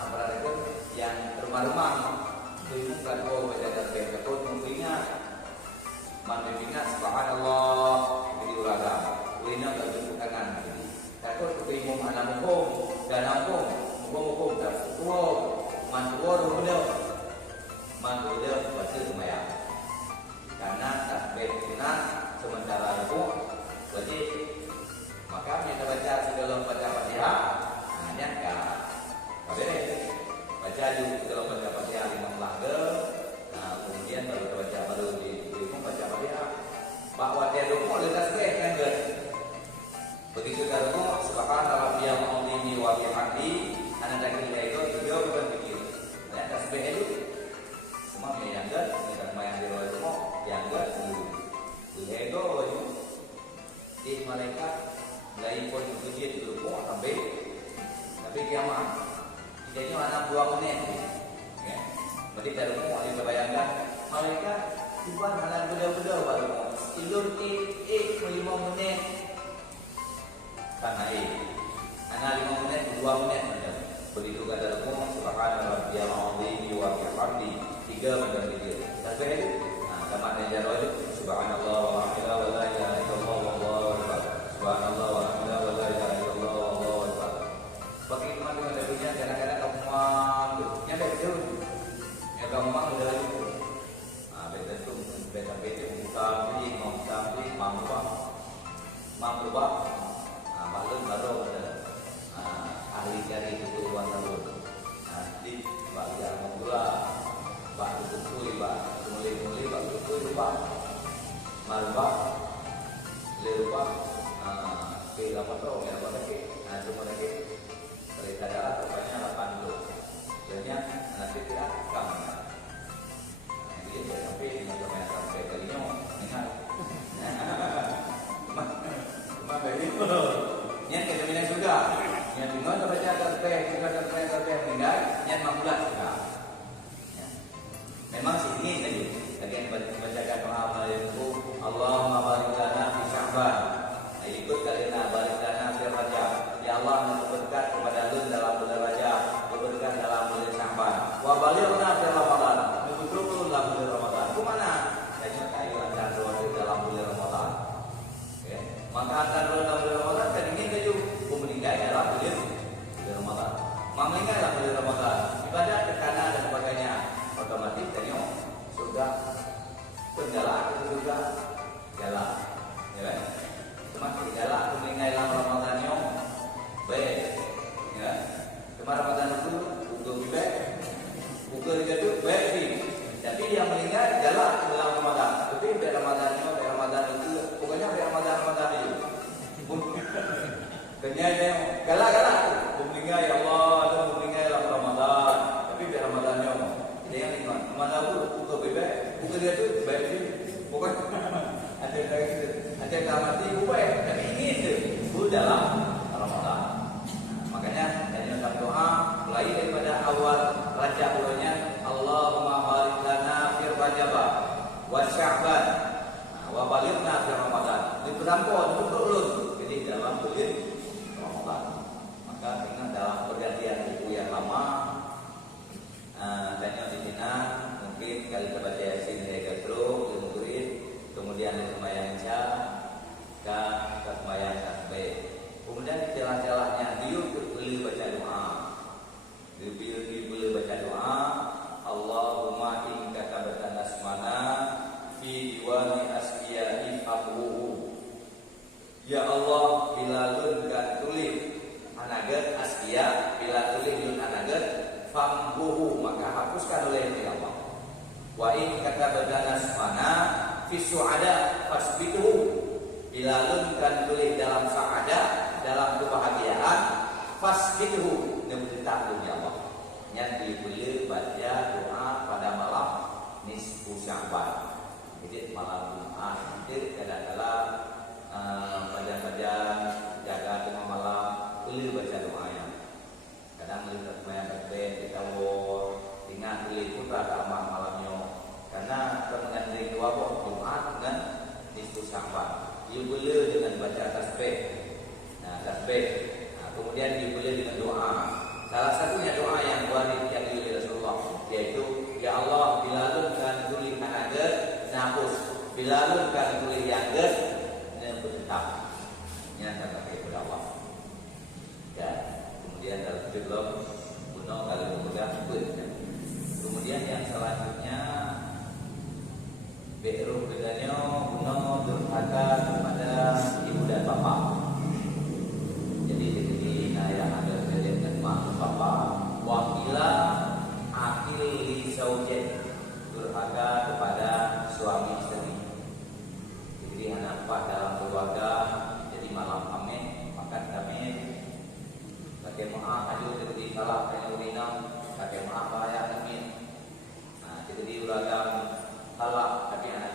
berarti yang rumah-rumah, itu kan baca sampai takut mengingat. Mandinya subhanallah jadi uraga. Wina berbentuk tangan. Takut ketimum anak hukum dan hukum tak tua mantuor muda baca di malaikat mulai pun berjid berukuk tapi kiamat jadi anak 2 menit ya. Berarti dari rumah kita bayangkan malaikat Tuhan anak beda-beda baru tidur 5 menit karena anak 5 menit 2 menit begitu kata rumah subhana rabbiyal azim wa bihamdi 3 menit tidur tapi itu sama dengan jaro subhanallah walhamdulillah wa la ilaha illallah wallahu akbar subhanallah walhamdulillah wa la ilaha illallah wallahu akbar bagaimana dengan dunia kadang-kadang gampang nyampe betul ya gampang udah itu beda tuh beda buka beli mau beli mampu maklum baru ahli cari itu uang tahun di bagian gula bak tutup bak mulai bak tutup bak malba lelupa ke apa tahu ya apa lagi cuma lagi cerita darah rupanya 80 banyak nanti tidak kamu jadi sampai sampai kalinya ingat cuma dari niat kemudian juga niat dengan terbaca terbaca meninggal niat 15 juga memang sini tadi yang bacakan doa itu Allahumma barik lana fi Sya'ban ikut kalian barik lana fi Rajab ya Allah berkat kepada lu dalam bulan Rajab berkat dalam bulan Sya'ban wa balighna fi Ramadan betul dalam bulan Ramadan ke mana hanya kayu antara dalam bulan Ramadan ya maka antara dalam bulan Ramadan kan ini tujuh meninggal dalam bulan Ramadan meninggal dalam bulan Ramadan ibadah tekanan dan sebagainya otomatis tadi sudah penjala itu sudah jalan ya kan semakin jalan meninggal dalam Ramadannya baik ya kemarin Ramadan itu untuk baik bukan itu baik tapi yang meninggal jalan dalam Ramadan tapi Ramadan itu pokoknya Ramadan itu kenyanya galak meninggal ya Allah meninggal dalam Ramadan tapi Ramadannya yang lima mana aku buka bebek buka dia tu baik sih bukan ada mati baik tapi ini itu dalam Ramadan makanya dari dalam doa mulai daripada awal Rajab bulannya Allahumma barik lana fi Rajab wa Sya'ban wa balighna fi Ramadan diperampok betul jadi dalam bulan Ramadan maka ingat dalam pergantian buku yang lama tanya di Cina mungkin kali terbaca Yasin dari Gatro kemudian ada sembahyang Isya dan sembahyang tasbih kemudian celah-celahnya dia boleh baca doa dia boleh baca doa Allahumma in katabatan asmana fi diwani asbiya'i faqruhu ya Allah bila lun kan tulis anagat asbiya bila tulis lun anagat fambuhu maka hapuskan oleh Allah. Wa in katabana asmana fi su'ada fasbituhu bila lungkan tulis dalam sa'ada dalam kebahagiaan fasbituhu nemutah dunia Allah. Yang dibeli baca doa pada malam nisfu Sya'ban. Jadi malam Jumat nanti kadang-kadang baca jaga tengah malam beli baca doanya. Kadang melihat sembahyang tasbih kita ingat beli putra amal malamnya karena kemudian dari dua Jumat dan nisfu Sya'ban dibeli dengan baca tasbih kemudian dibeli dengan doa salah satunya doa yang warid yang diulis Rasulullah yaitu ya Allah bila lungkan tulis anaget nafus bila lungkan tulis yangget tetap nyata kepada Allah dan kemudian dalam film kuno kali memegang kemudian yang selanjutnya beru bedanya kuno durhaka kepada ibu dan bapak jadi ayah ada dengan mak bapak wakila akil li zaujain durhaka kepada suami istri jadi anak pak dalam keluarga jadi malam amin makan kami kakek maaf aja jadi salah kayak urinam kakek maaf ayah kami jadi uragam salah tapi anak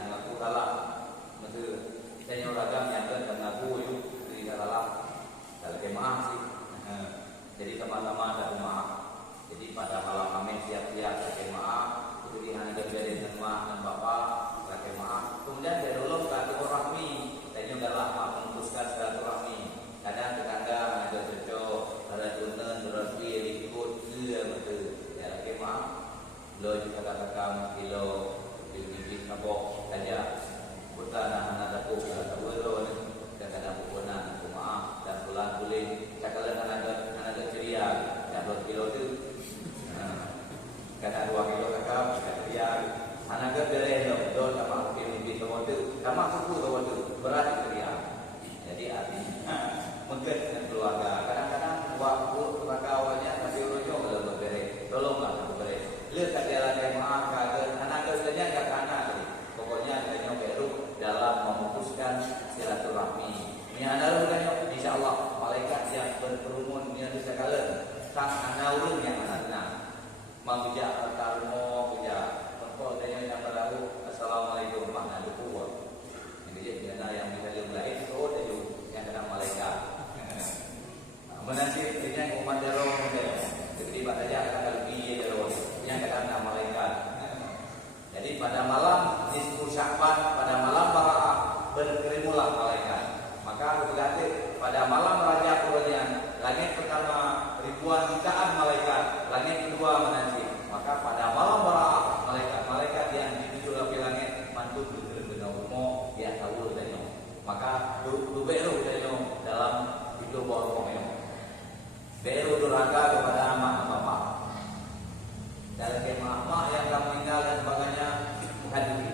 Anak beres dong, sama lebih kewajiban, sama kuku kewajiban berat itu dia. Jadi artinya mungkin keluarga kadang-kadang waktu keluarga awalnya masih rojo kalau beres, tolonglah beres. Lihat jalan yang maaf kagak, anak kerjanya nggak anak tadi. Pokoknya kita beru dalam memutuskan silaturahmi. Ini adalah bukannya insya Allah malaikat yang berkerumun yang bisa kalian sang anak urun yang mana mengujak pertarungan ujak. Kalau tanya yang berlalu, assalamualaikum warahmatullahi wabarakatuh. Ini dia yang bisa diulai, so dia yang kena malaikat. Menanti dengan umat darah, jadi pada aja akan lebih darah yang kena malaikat. Jadi pada malam nisfu Sya'ban, pada malam Baraah berkerimulah malaikat. Maka berarti pada malam Raja Qur'an, langit pertama ribuan jutaan malaikat, langit kedua menanti. Maka pada malam Baraah malaikat yang dituju lapis langit mantu benar-benar umum ya tahu tanya. Maka beru tanya dalam itu borong beru durhaka kepada anak bapak. Dalam kemah yang kamu tinggal dan sebagainya bukan duri.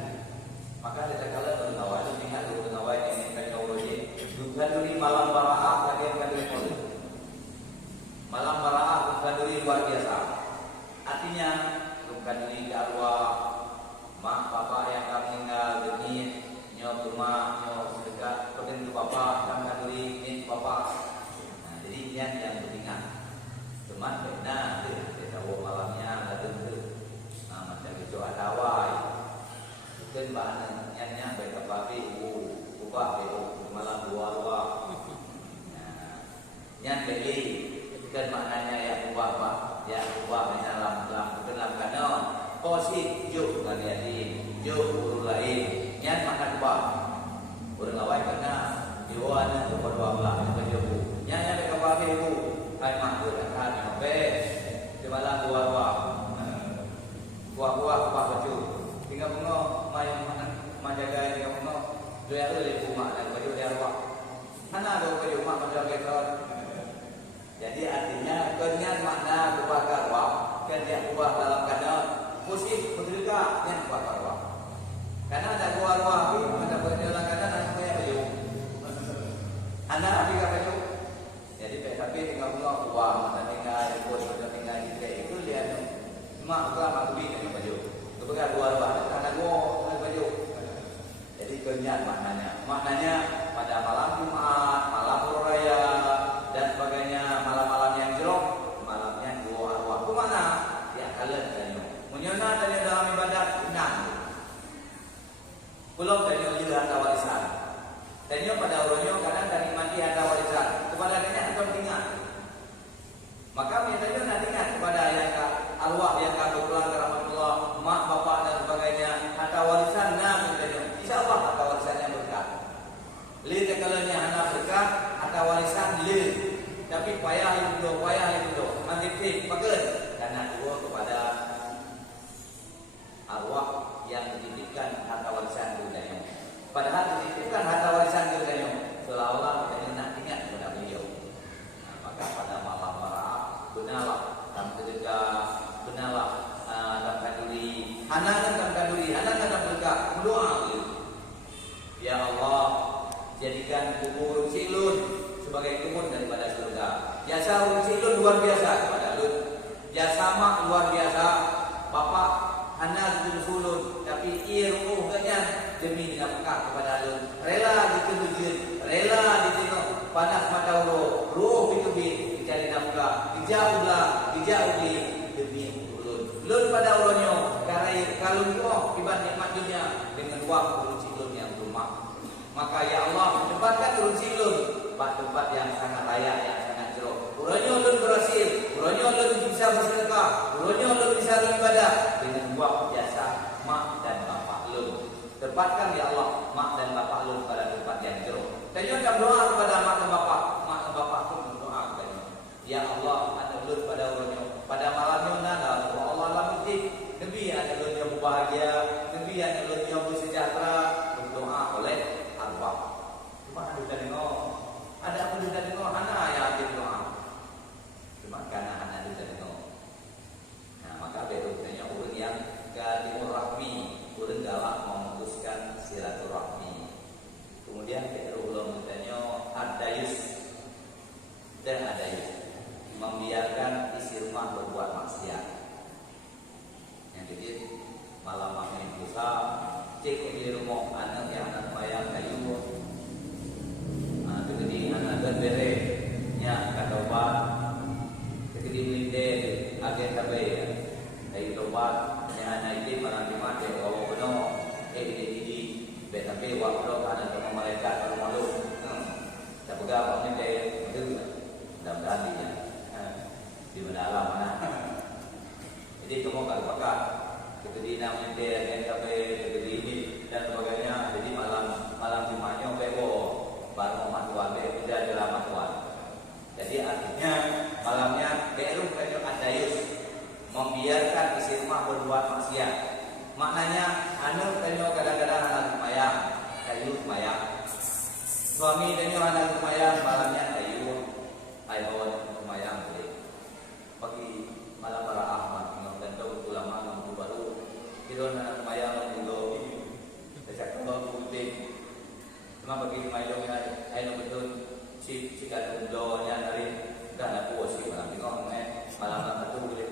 Maka kita kala bernawa itu tinggal bernawa ini teknologi bukan duri malam Baraah lagi bukan duri poli. Malam Baraah bukan duri luar biasa. Artinya bukan duri arwah mak papa yang kamu tinggal demi nyok rumah nyok sedekah kemudian papa kamu duri ini papa. Nah, jadi niat yang beringat. Cuman benar kita malamnya ada tu. Nah, macam itu ada wai. Mungkin bahan niatnya baik babi ubah itu malam dua. Nah, niat beli kan maknanya ya ubah pak. Ya ubah dalam kanon positif lagi jadi jauh urut lain yang makan ubah urut lawai kena diwana tu berdua belah menjauh yang mereka pakai itu hai makhluk akan bes di malam buah baju tinggal mengo main menjaga tinggal mengo dua hari rumah dan baju dia rumah mana ada baju rumah menjaga beton. Jadi artinya kenyan makna kebakar wak kenyan buah dalam kanon musik menderita yang kebakar wak karena ada buah wak ada buah dalam kanon ada banyak baju anak juga baju jadi tapi tinggal buah mata tinggal bos tinggal itu lihat mak kelama lebih dari baju kebakar buah wak karena buah baju jadi kenyan maknanya pada malam Jumat malam Raya dan sebagainya malam-malam yang jerok malamnya dua arwah ke mana ya kalian tanya menyona tanya dalam ibadat enam pulau tanya juga harta warisan tanya pada orangnya kadang dari mati harta warisan kepada tanya atau ingat maka tanya nanti ingat kepada yang arwah yang kau pulang ke rahmatullah mak bapak dan sebagainya harta warisan nah tanya insyaallah harta warisan yang berkah li tekalanya anak berkah harta warisan li tapi payah itu nanti fit pakai karena dua kepada arwah yang dititipkan harta warisan dunia. Padahal dititipkan harta warisan dunia seolah-olah kita nak ingat kepada beliau. Nah, maka pada malam Baraah benarlah dalam ketika benarlah dalam kanduri anak berkah berdoa ya Allah jadikan kubur Silun sebagai kebun daripada surga. Jasa Silun luar biasa kepada Lut. Jasa mak luar biasa. Bapak anak Zulfulun tapi ia ruhnya demi nafkah kepada Lut. Rela ditujun, rela ditengok panas mata ruh bitubit dicari nafkah. Dijauhlah demi Lut. Lut pada ulunnya kalau kau ibadah nikmat dunia dengan uang turun Silun yang rumah. Maka ya Allah tempatkan turun Silun tempat yang sangat layak, yang sangat jeruk. Urangnya ulun berhasil, urangnya ulun bisa bersedekah, urangnya ulun bisa beribadah dengan buat jasa mak dan bapak ulun. Tempatkan ya Allah mak dan bapak ulun pada tempat yang jeruk. Tanya jam doa kepada mak dan bapak pun berdoa kepada ya Allah ada ulun pada urangnya pada malamnya nada Allah lah mesti nabi ada ulun yang bahagia, nabi ada ulun yang bersejahtera berdoa oleh arwah. Cuma ada tengok ada apa juga tengok anak yang berdoa. Cuma karena anak juga tengok. Nah maka berikutnya urut yang ke timur rahmi cek di rumah anak yang anak bayang kayu. Jadi anak berbere nya kata obat. Jadi militer agen tabe dari obat nya anak ini malam Jumat ya kalau beno ini BTP waktu anak sama mereka kalau malu. Tak pegang militer itu dah berani ya. Di mendalam mana. Jadi kamu kalau pakai jadi namanya dia yang sampai jadi ini dan sebagainya. Jadi malam Jumatnya bebo baru matuan dia tidak ada matuan. Jadi artinya malamnya beru kayu adayus membiarkan isi rumah berbuat maksiat. Maknanya anu kayu kadang-kadang anak mayang kayu mayang. Suami kayu anak mayang malamnya kayu ayah mayang pagi malam para ahmad tentu ulama mampu baru kita nak mayang menggo sejak kalau putih cuma bagi mayang ayo betul si kadung nya dari dah nak puas si malam tengok malam satu boleh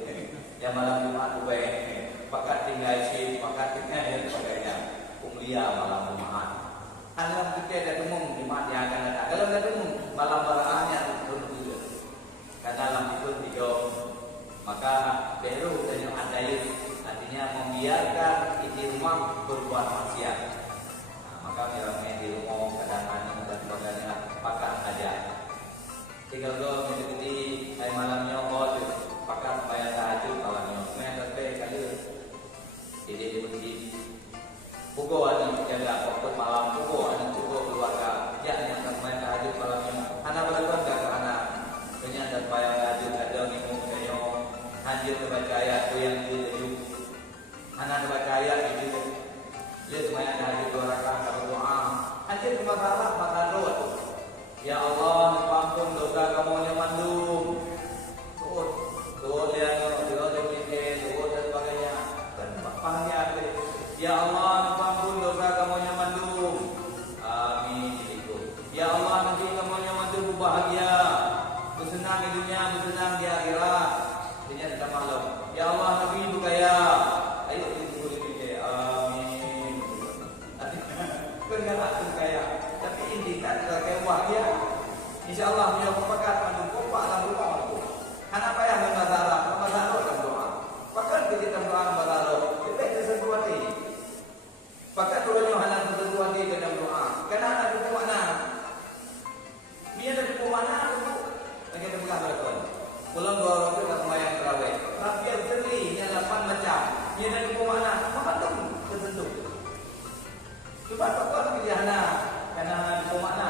ya malam Jumat tu pakat tinggal si pakat tinggal dan sebagainya kumlia malam Jumat alam kita ada temung Jumat yang akan datang kalau ada temung malam baraahnya tentu karena dalam itu video maka beru dan adayus artinya membiarkan isi rumah berbuat maksiat. Maka mirangnya di rumah kadang-kadang dan sebagainya pakat aja. Tinggal go mengikuti hari malamnya pakat bayar tahajud malamnya. Main sampai kali ini di masjid. Pukul ada jaga fokus malam pukul ada pukul keluarga. Ya yang akan main tahajud malamnya. Anak berlepas ke anak. Banyak dan bayar tahajud ada minggu kayo. Hadir membaca ayat yang itu anak membaca ayat itu dia semuanya hadir 2 rakaat atau doa hadir ke masalah doa ya Allah ampun dosa kamu yang mandum doa dia doa dan sebagainya dan bapaknya ya Allah ampun dosa kamu yang mandum amin itu ya Allah nanti kamu yang mandum bahagia bersenang di dunia bersenang di akhirat. Kita malam. Ya Allah Nabi itu kaya. Ayo itu boleh amin. Kenapa itu kaya? Tapi intikan kaya wahya. Insyaallah dia berpakat mendukung Pak dalam rumah itu. Kenapa yang masalah? Masalah dalam doa. Pakat kita doa masalah. Kita sesuatu ini. Pakat turunnya halal sesuatu di dalam doa. Kenapa itu mana? Dia dari mana? Lagi kita berkata Pulang dua waktu tak sembahyang tarawih. Tapi yang seri yang 8 macam. Dia nak ikut mana? Maka tu tertentu. Cuba takkan pilihan karena ikut mana?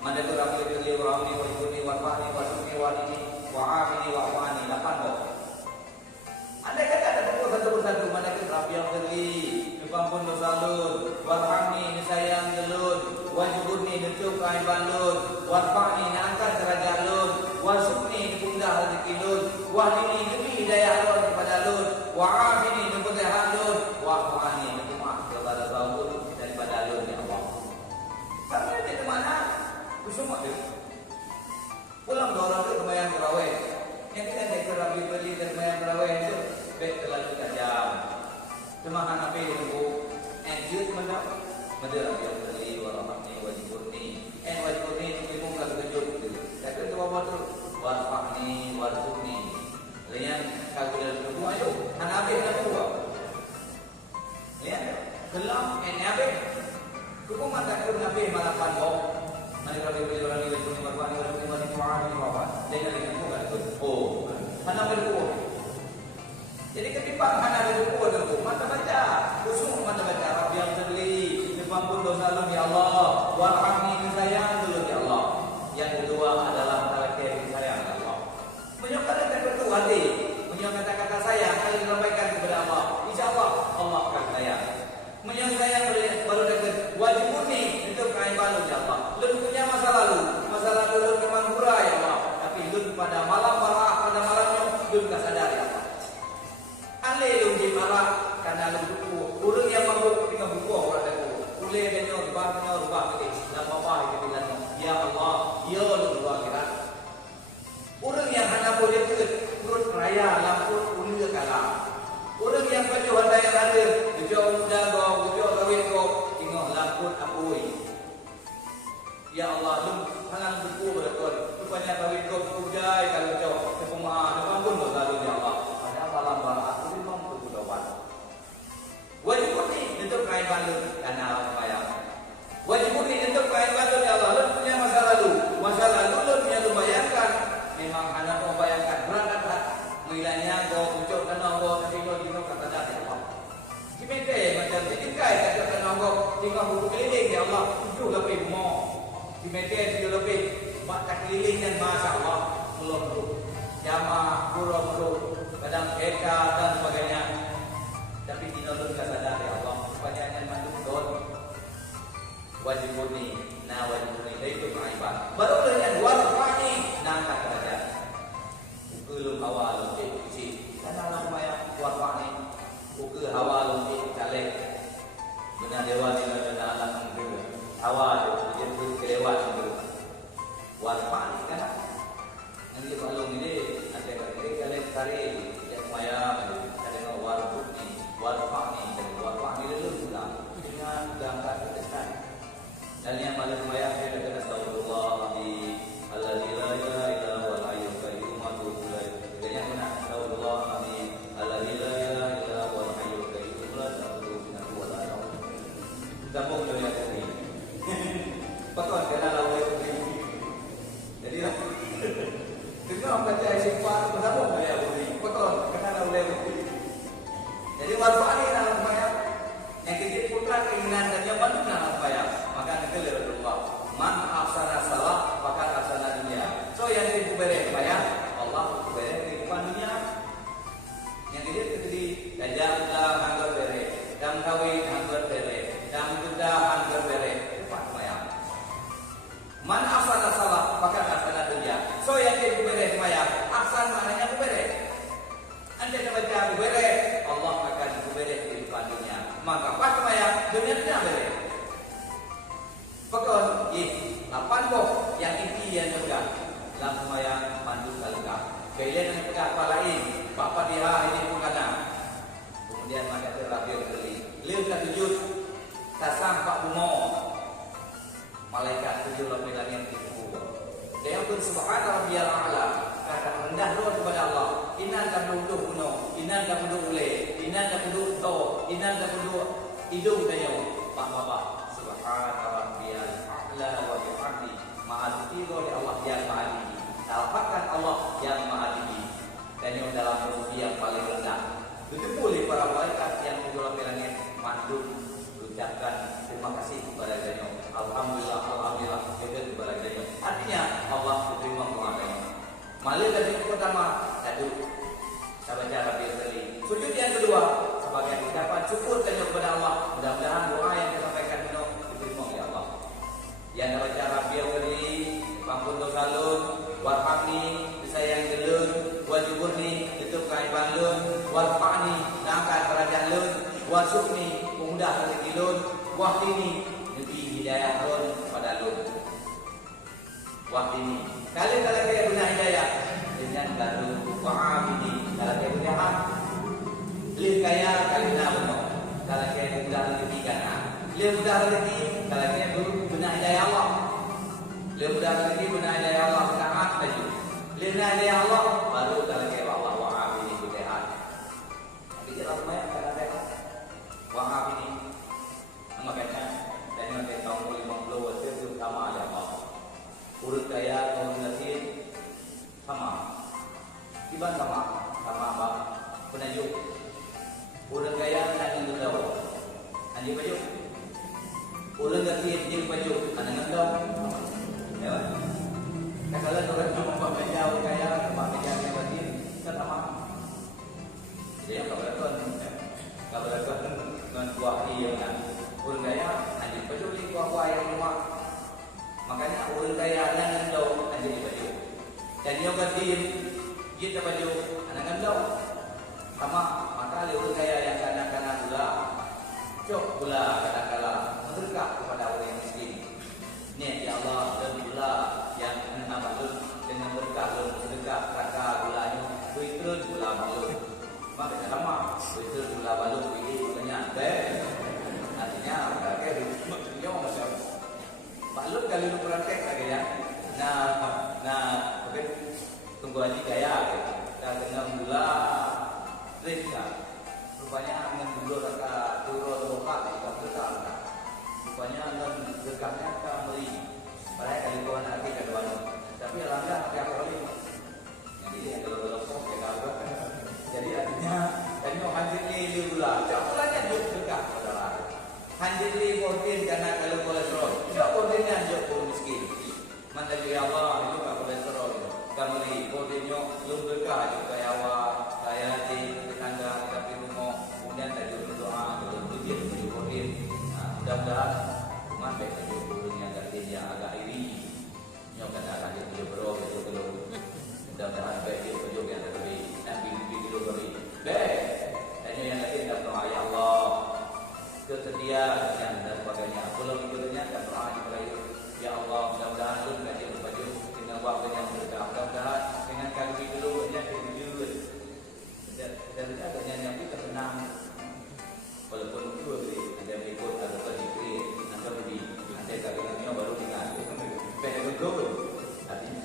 Mana tu rapi pilih orang ni, wajibuni, warfani, wasuni, walini, wa'amini, wa'wani. 8 kok. Andai kata ada pukul satu-satu. Mana tu rapi yang seri. Ampun dosa lun. Warhamni, sayang gelun. Wajibuni, nutup kaiban lun. Warfani, angkat derajat lun. Wasukni dipundah rezeki lun, wahdini demi hidayah lun kepada lun, wa'afini demi sehat lun, wa'fu'ani demi maaf kepada lun daripada lun ya Allah. Karena dia ke mana? Semua dia. Pulang 2 orang itu sembahyang tarawih. Yang kita naik terapi beli dan sembahyang tarawih itu baik terlalu tajam. Cuma Hanafi itu anjur mendapat mendapat yang beli warahmati wajibuni, wajibuni itu muka kejut. Tapi itu apa tu? Warfahni, warfukni. Lihat kalau dalam tubuh ayo, Hanafi nak buat. Lihat, kelam Hanafi. Hukum mata tu Hanafi malapan bau. Mana kalau beli orang ni beli warfahni, warfukni, warfahni, warfahni. Lihat lagi bukan tu. Oh, Hanafi buat. Jadi ketika Hanafi buat tu, mata baca, khusus mata baca. Rabbi yang terli, diampun dosa lu ya Allah. Warhamni sayang dulu ya Allah. Yang kedua adalah talaqi sayang Allah. Menyokong kata hati, menyokong kata-kata sayang kali disampaikan kepada Allah. Insyaallah Allah akan sayang. Menyokong sayang baru dekat wajibuni untuk kaiban ya Allah. Lu punya masa lalu lu memang murah ya Allah. Tapi lu pada malam marah pada malamnya lu enggak sadar ya Allah. Ale lu di marah karena lu buku. Urang yang mabuk dengan buku orang itu. Ule dengan rubah ini. Nama apa itu bilang ya Allah, ya Allah akhirat. Orang yang hanya boleh perut raya, lampur ulia kalah. Orang yang baju handai yang ada, jauh balut karena apa? Wajib ni untuk kain balut ya Allah. Lu punya masa lalu lu punya lu bayangkan. Memang anak mau bayangkan berangkat mulanya go pucuk kana go tino kata dah ya Allah. Kimete macam ini kai kata kana go tinggal buku keliling ya Allah. 7 lebih mo. Kimete 7 lebih mak keliling dan masya-Allah belum tu. Jamaah guru kadang eka dan sebagainya. Tapi tino lu kata dah ya Allah. Pertanyaannya mandu don. Wajib ni, wajib ni itu maibat. Baru dengan warfani nangka kerajaan. Ukulum awal kecil. Karena namanya warfani. Ukul awal kecil. Benar dewa di mana alam itu. Awal itu dewa itu. Warfani kan? Nanti kalau ini ada kali kali yang maya ada warfani, warfani dan warfani itu sudah dengan gambar terkesan. Dan yang paling maya saya kata astagfirullah di alladzi la ilaha illa huwal hayyul qayyum wa atubu ilaih. Yang mana astagfirullah di alladzi la ilaha illa huwal hayyul qayyum la ta'khudhuhu sinatun wa la nawm. Sambung dengan ini. Betul karena lawan itu. Jadi dengar baca sifat bersambung dengan ini. Betul karena lawan itu. Jadi warfani dalam maya yang kita putra keinginan dan yang mana dalam maya. Maka negeri Allah man asana salah maka asana dunia. So yang diberi bayar Allah beri kehidupan dunia. Yang dia terjadi janda anggur beri, dan kawin anggur beri, dan muda anggur beri. Cepat bayar. Man asana salah maka asana dunia. So yang diberi bayar asan maknanya beri. Anda baca beri Allah akan beri kehidupan dunia. Maka pas bayar dunia tidak beri. Pekon, 8 boh yang inti yang pegang dalam semaya mandu kalika. Kalian yang pegang apa lain? Bapak dia ini pun kena. Kemudian maka terakhir kali. Lihat sujud, tasam pak bumo. Malaikat 7 lapis langit itu. Dia pun subhana rabbiyal a'la. Kata rendah doa kepada Allah. Inna kamudu kuno, inna kamudu ule, inna kamudu to, inna kamudu hidung dayo. Pak bapak. Subhana rabbiyal a'la wa bihamdi. Maha suci oleh Allah yang maha tinggi. Dapatkan Allah yang maha tinggi. Dan yang dalam posisi yang paling rendah. Itu boleh para malaikat yang di dalam langit mandul ucapkan terima kasih kepada Dia. Alhamdulillah, alhamdulillah kepada Dia. Artinya Allah terima pengabaannya. Malaikat yang pertama satu. Saya baca Rabbi Sali. Sujud yang kedua sebagai ucapan syukur kepada Allah. Mudah-mudahan doa yang disampaikan diterima oleh Allah. Yang baca Rabbi Sali, ampun dosa lun, warhamni, disayang gelun, wajiburni, tutup kaiban lun, warfa'ni, angkat derajat lun, wasukni, pemudah rezeki lun, wahdini, nebi hidayah lun pada lun. Wahdini. Kalau kita guna hidayah dengan baru wa'abini, kalau kita guna hak, lih kaya kali nak benar. Kalau kita mudah rezeki kana, lih mudah rezeki kalau kita guna hidayah Allah. Lih mudah rezeki guna hidayah Allah, taat baju. Lih guna hidayah Allah baru kalau kita Allah wa'abini hidayah. Tapi kita lumayan kalau kita wa'abini. Makanya dan yang tahun 50 itu sama ada Allah. Urut kaya tahun nasib sama. Iban sama apa? Penajuk. Urut kaya anjing berdau. Anjing baju. Urut nasib anjing baju. Anjing berdau. Ya. Kalau orang cuma belajar kaya, cuma belajar yang batin, sama. Jadi kalau dengan kuah yang urut kaya anjing baju di kuah yang rumah. Makanya orang kaya yang ngendau anjing baju. Dan yang gadim kita baju anak ngendau. Sama maka orang kaya yang kadang-kadang gula, cok gula kadang-kadang berkah kepada orang yang miskin. Ni ya Allah dan gula yang nama lu dengan berkah lu sedekah kakak gulanya, betul gula balu. Maka lama betul gula balu ini banyak deh. Artinya kakek dia masih maklum kali lu praktek lagi ya. Oke. Tunggu aja gaya gitu. Dan dengan gula rika. Rupanya dengan gula kakak turun atau pak kita berkahnya kameli. Padahal kali kawan lagi kedua. Tapi alhamdulillah pakai apa lagi? Yang ini yang kalau kok ya kalau. Jadi artinya hadir li gula. Cokolanya juga berkah saudara. Hadir li protein karena kalau kolesterol. Jauh proteinnya jauh miskin. Mana dia Allah itu tak kolesterol. Kameli proteinnya belum berkah juga ya Allah. Saya di tetangga tapi rumah kemudian tadi berdoa belum berjih protein. Mudah-mudahan rumah baik burungnya agak iri. Nyokan arah dia bro itu belum. Mudah-mudahan baik dia berjih yang lebih nabi dulu beri. Baik. Hanya yang lain dan doa ya Allah. Kesetiaan dan sebagainya. Kalau ikutnya dan doa dimulai. Ya Allah, mudah-mudahan lu menjadi berbaju dengan waktu yang berkah. Mudah-mudahan dengan kaki dulu banyak kejujur. Dan adanya yang kita tenang. Walaupun dua beri, ada berikut atau beri, nanti beri, nanti kaki baru dengan beda betul. Artinya,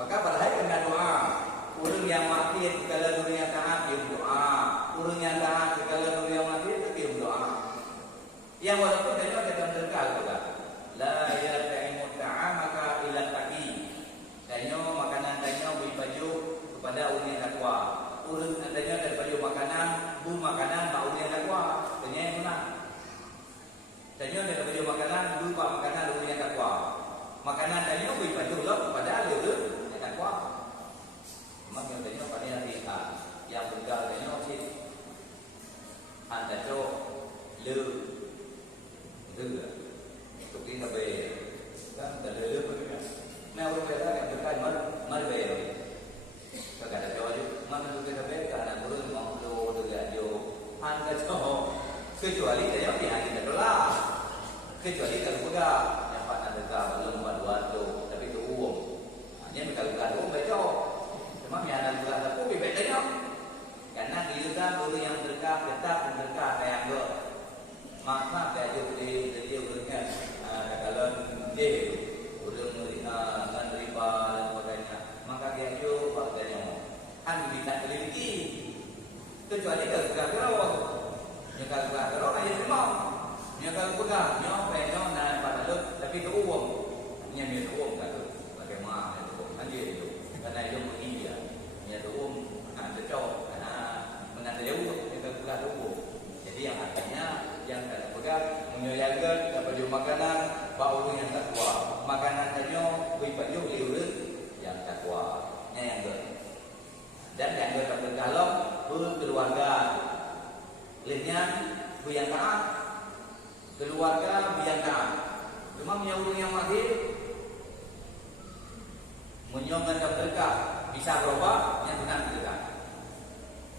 maka pada hari kena doa. Urang yang mati kalau dunia taat dia doa. Urang yang taat kalau dunia mati itu dia doa. Yang walaupun dia kita terkal juga. La yataimu ta'amaka ila taqi. Danyo makanan danyo beri baju kepada orang yang takwa. Urang danyo dari baju makanan, bu makanan ba orang yang takwa. Danyo yang benar. Danyo dari baju makanan, bu makanan orang yang takwa. Makanan danyo beri baju kepada orang yang takwa. Yang tanya pada hari yang bergal tanya sih anda cok lu itu untuk ini apa kan ada lu apa nah orang bergal yang bergal mal bayar kagak ada cok mana tu kita bayar karena turun mau lu juga jo anda cok kecuali tanya di hari kita lah kecuali kalau bergal yang pada bergal belum buat tu tapi tu uang hanya bergal uang becok. Memang yang ada juga ada kopi bedanya. Karena giliran orang yang berkah tetap berkah kayak gue. Maka kayak jadi urutnya kalau dia udah menerima dan sebagainya. Maka dia itu waktunya kan bisa teliti. Kecuali kalau berkah yang kalau berkah hanya terima. Yang kalau berkah nyopeng dan pada lu tapi ke uang. Hanya minta uang kan tu. Bagaimana itu? Hanya itu. Karena itu mengindia, ia tu ada cowok, karena menanda jauh kita bukan dulu. Jadi yang artinya yang tak pegang menyoyakan dapat jual makanan bau yang tak kuat, makanan tanya beri baju liur yang tak kuat, yang ber. Dan yang ber tak bergalak berkeluarga, lihatnya yang taat, keluarga yang taat. Cuma menyuruh yang mati. Menyongkan dan berkah bisa berubah yang tenang berkah.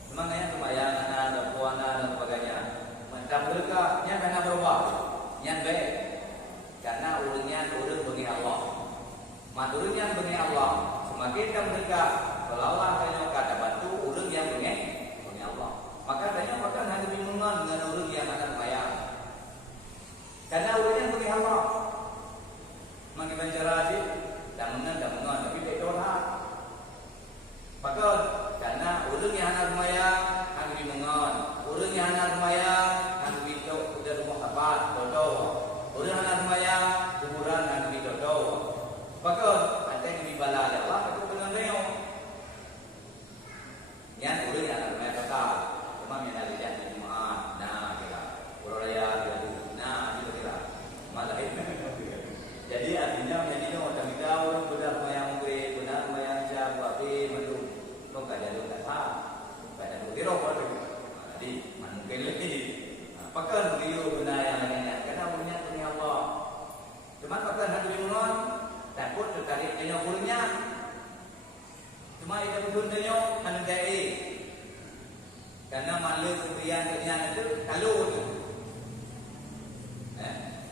Memang yang kebayang anak dan puana dan sebagainya. Dan berkah yang kena berubah yang baik. Karena urutnya urut bagi Allah. Maturnya bagi Allah. Semakin dan berkah. Kalau Allah tanya kata bantu urut yang bagi Allah. Maka tanya maka hanya bingungan dengan urut yang akan bayar. Karena urutnya bagi Allah. Mengenai cara sih. Dan mengenal tapi tak tolak. Maka karena urang yang anak rumaya hang di mengon, urang yang anak rumaya hang di udah rumah tempat toto, urang anak rumaya kuburan hang di toto. Maka ada yang di bala ya Allah itu benar neo. Yang urang yang anak rumaya kata, cuma yang ada di Jumaat, nah kira, urang raya nah itu kira, malah itu. Jadi artinya menjadi orang tahu benar mayang gue, benar mayang jam, tapi menurut lo kaji lo tak sah, kaji lo kira apa tu? Jadi mungkin lebih. Apakah beliau benar yang lainnya? Karena punya Allah. Cuma apakah hati bingungan? Takut tertarik dengan punya. Cuma itu pun tanya anu gay. Karena malu kemudian kerjaan itu kalau tu.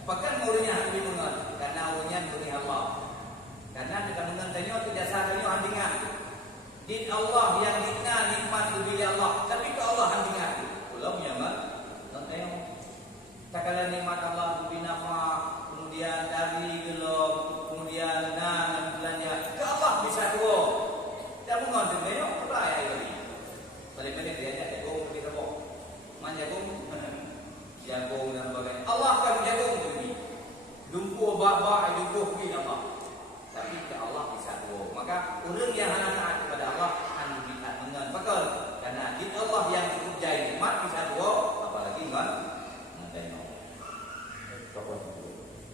Apakah muridnya hati bingungan? Karena awalnya beri Allah. Karena kita mengenainya tidak sadarnya handingan. Din Allah yang nikmat bagi Allah. Tapi ke Allah handingan. Belum ya mak. Tentang takkan nikmat Allah bagi nama. Kemudian dari gelap. Kemudian dan belanja. Ke Allah bisa dua. Tak mengenai tentangnya. Apa yang ini? Paling-paling dia ada jagung kita bawa. Man jagung. Jagung dan sebagainya. Allah akan jagung ini. ba hidup ki Allah. Tapi ke Allah bisa dua. Maka orang yang hanya taat kepada Allah hanya kita dengan fakir. Karena jin Allah yang cukup jaya nikmat bisa dua, apalagi kan mengenai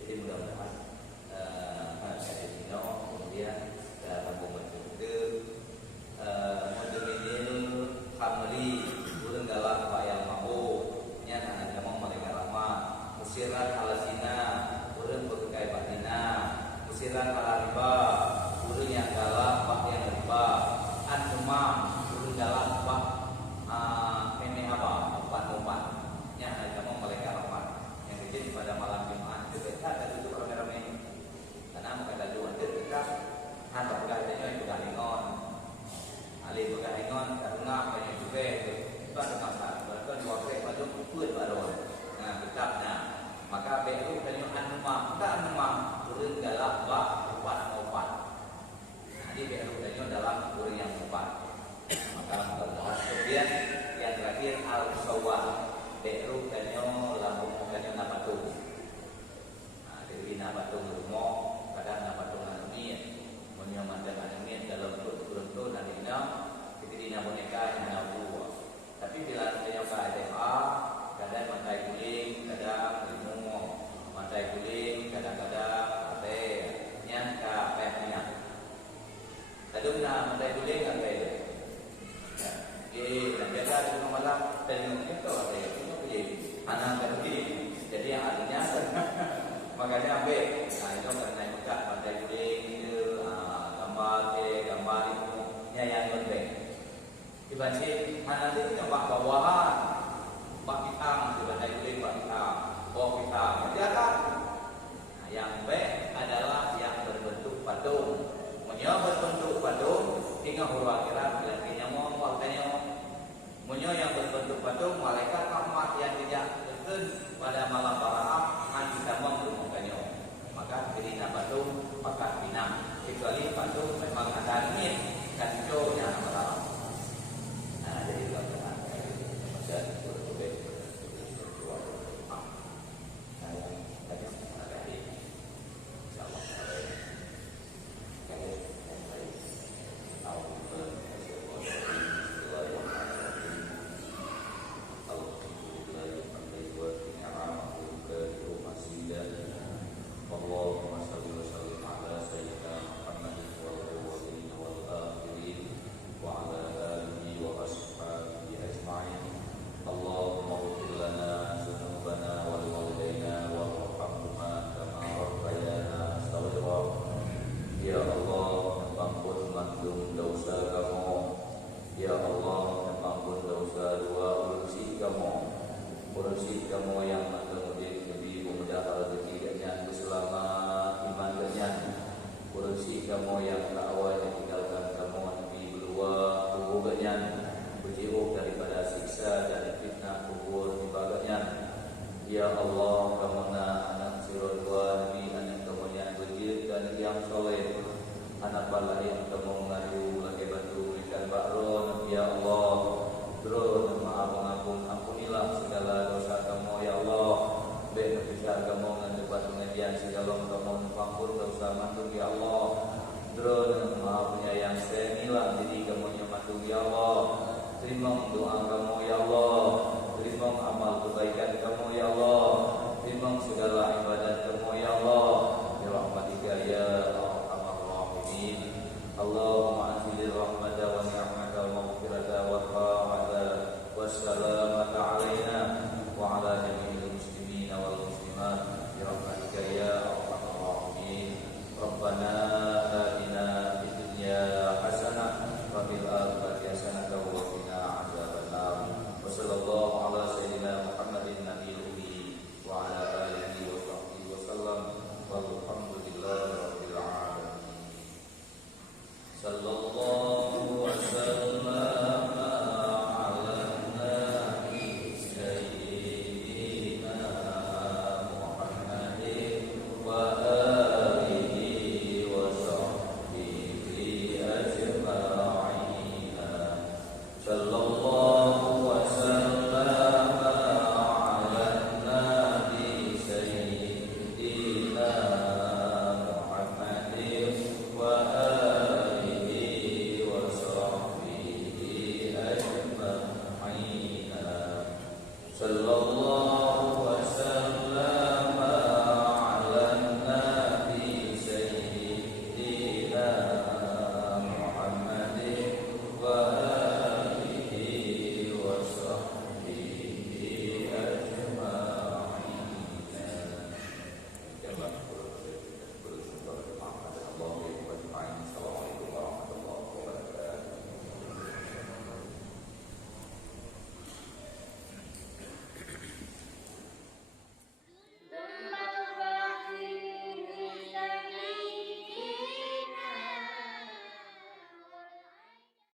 jadi mudah-mudahan saya dino kemudian kamu menjadi kamari urang galak bayang mampu nya anak kamu mereka rahmat musiran alasina urang berkai batina musiran ala riba urang yang galak bak yang riba anumam urang galak bak ini apa umpan nya anak kamu mereka rahmat yang kecil pada malam Jumat ketika ada itu rame-rame karena mereka dua ketika ada pegawai yang juga ingon alih pegawai ingon karena banyak juga itu ada masalah mereka dua kali pada pukul baru nah tetapnya maka beru kanyo anumam kita anumam turun galak bak opat jadi beru kanyo dalam turun yang opat maka kemudian yang terakhir al-sawah beru kanyo lambung kanyo napatu jadi napatu rumah kadang napatu anumin menyaman dengan anumin dalam bentuk dan dinam ketika boneka yang nabu tapi bila adanya KDA kadang mantai guling kadang limu mantai guling kadang-kadang ate nyangka pehnya kadang mantai guling apa itu ya biasa di rumah malam dan itu ada itu anak kecil jadi yang artinya makanya ambil nah itu karena buka pantai guling itu gambar itu yang penting dibaca anak itu bak bawahan bak hitam di pantai guling bak hitam bawah hitam jadi ada nah, yang B adalah yang berbentuk patung berbentuk patung hingga huruf akhirat bila kenyamong waktunya yang berbentuk patung malaikat rahmat yang tidak betul pada malam Baraah kita menghubungkannya maka jadi patung maka binang kecuali patung memang ada angin dan hijau yang Baraah nah jadi kalau dan berbeda Ya Allah, kamu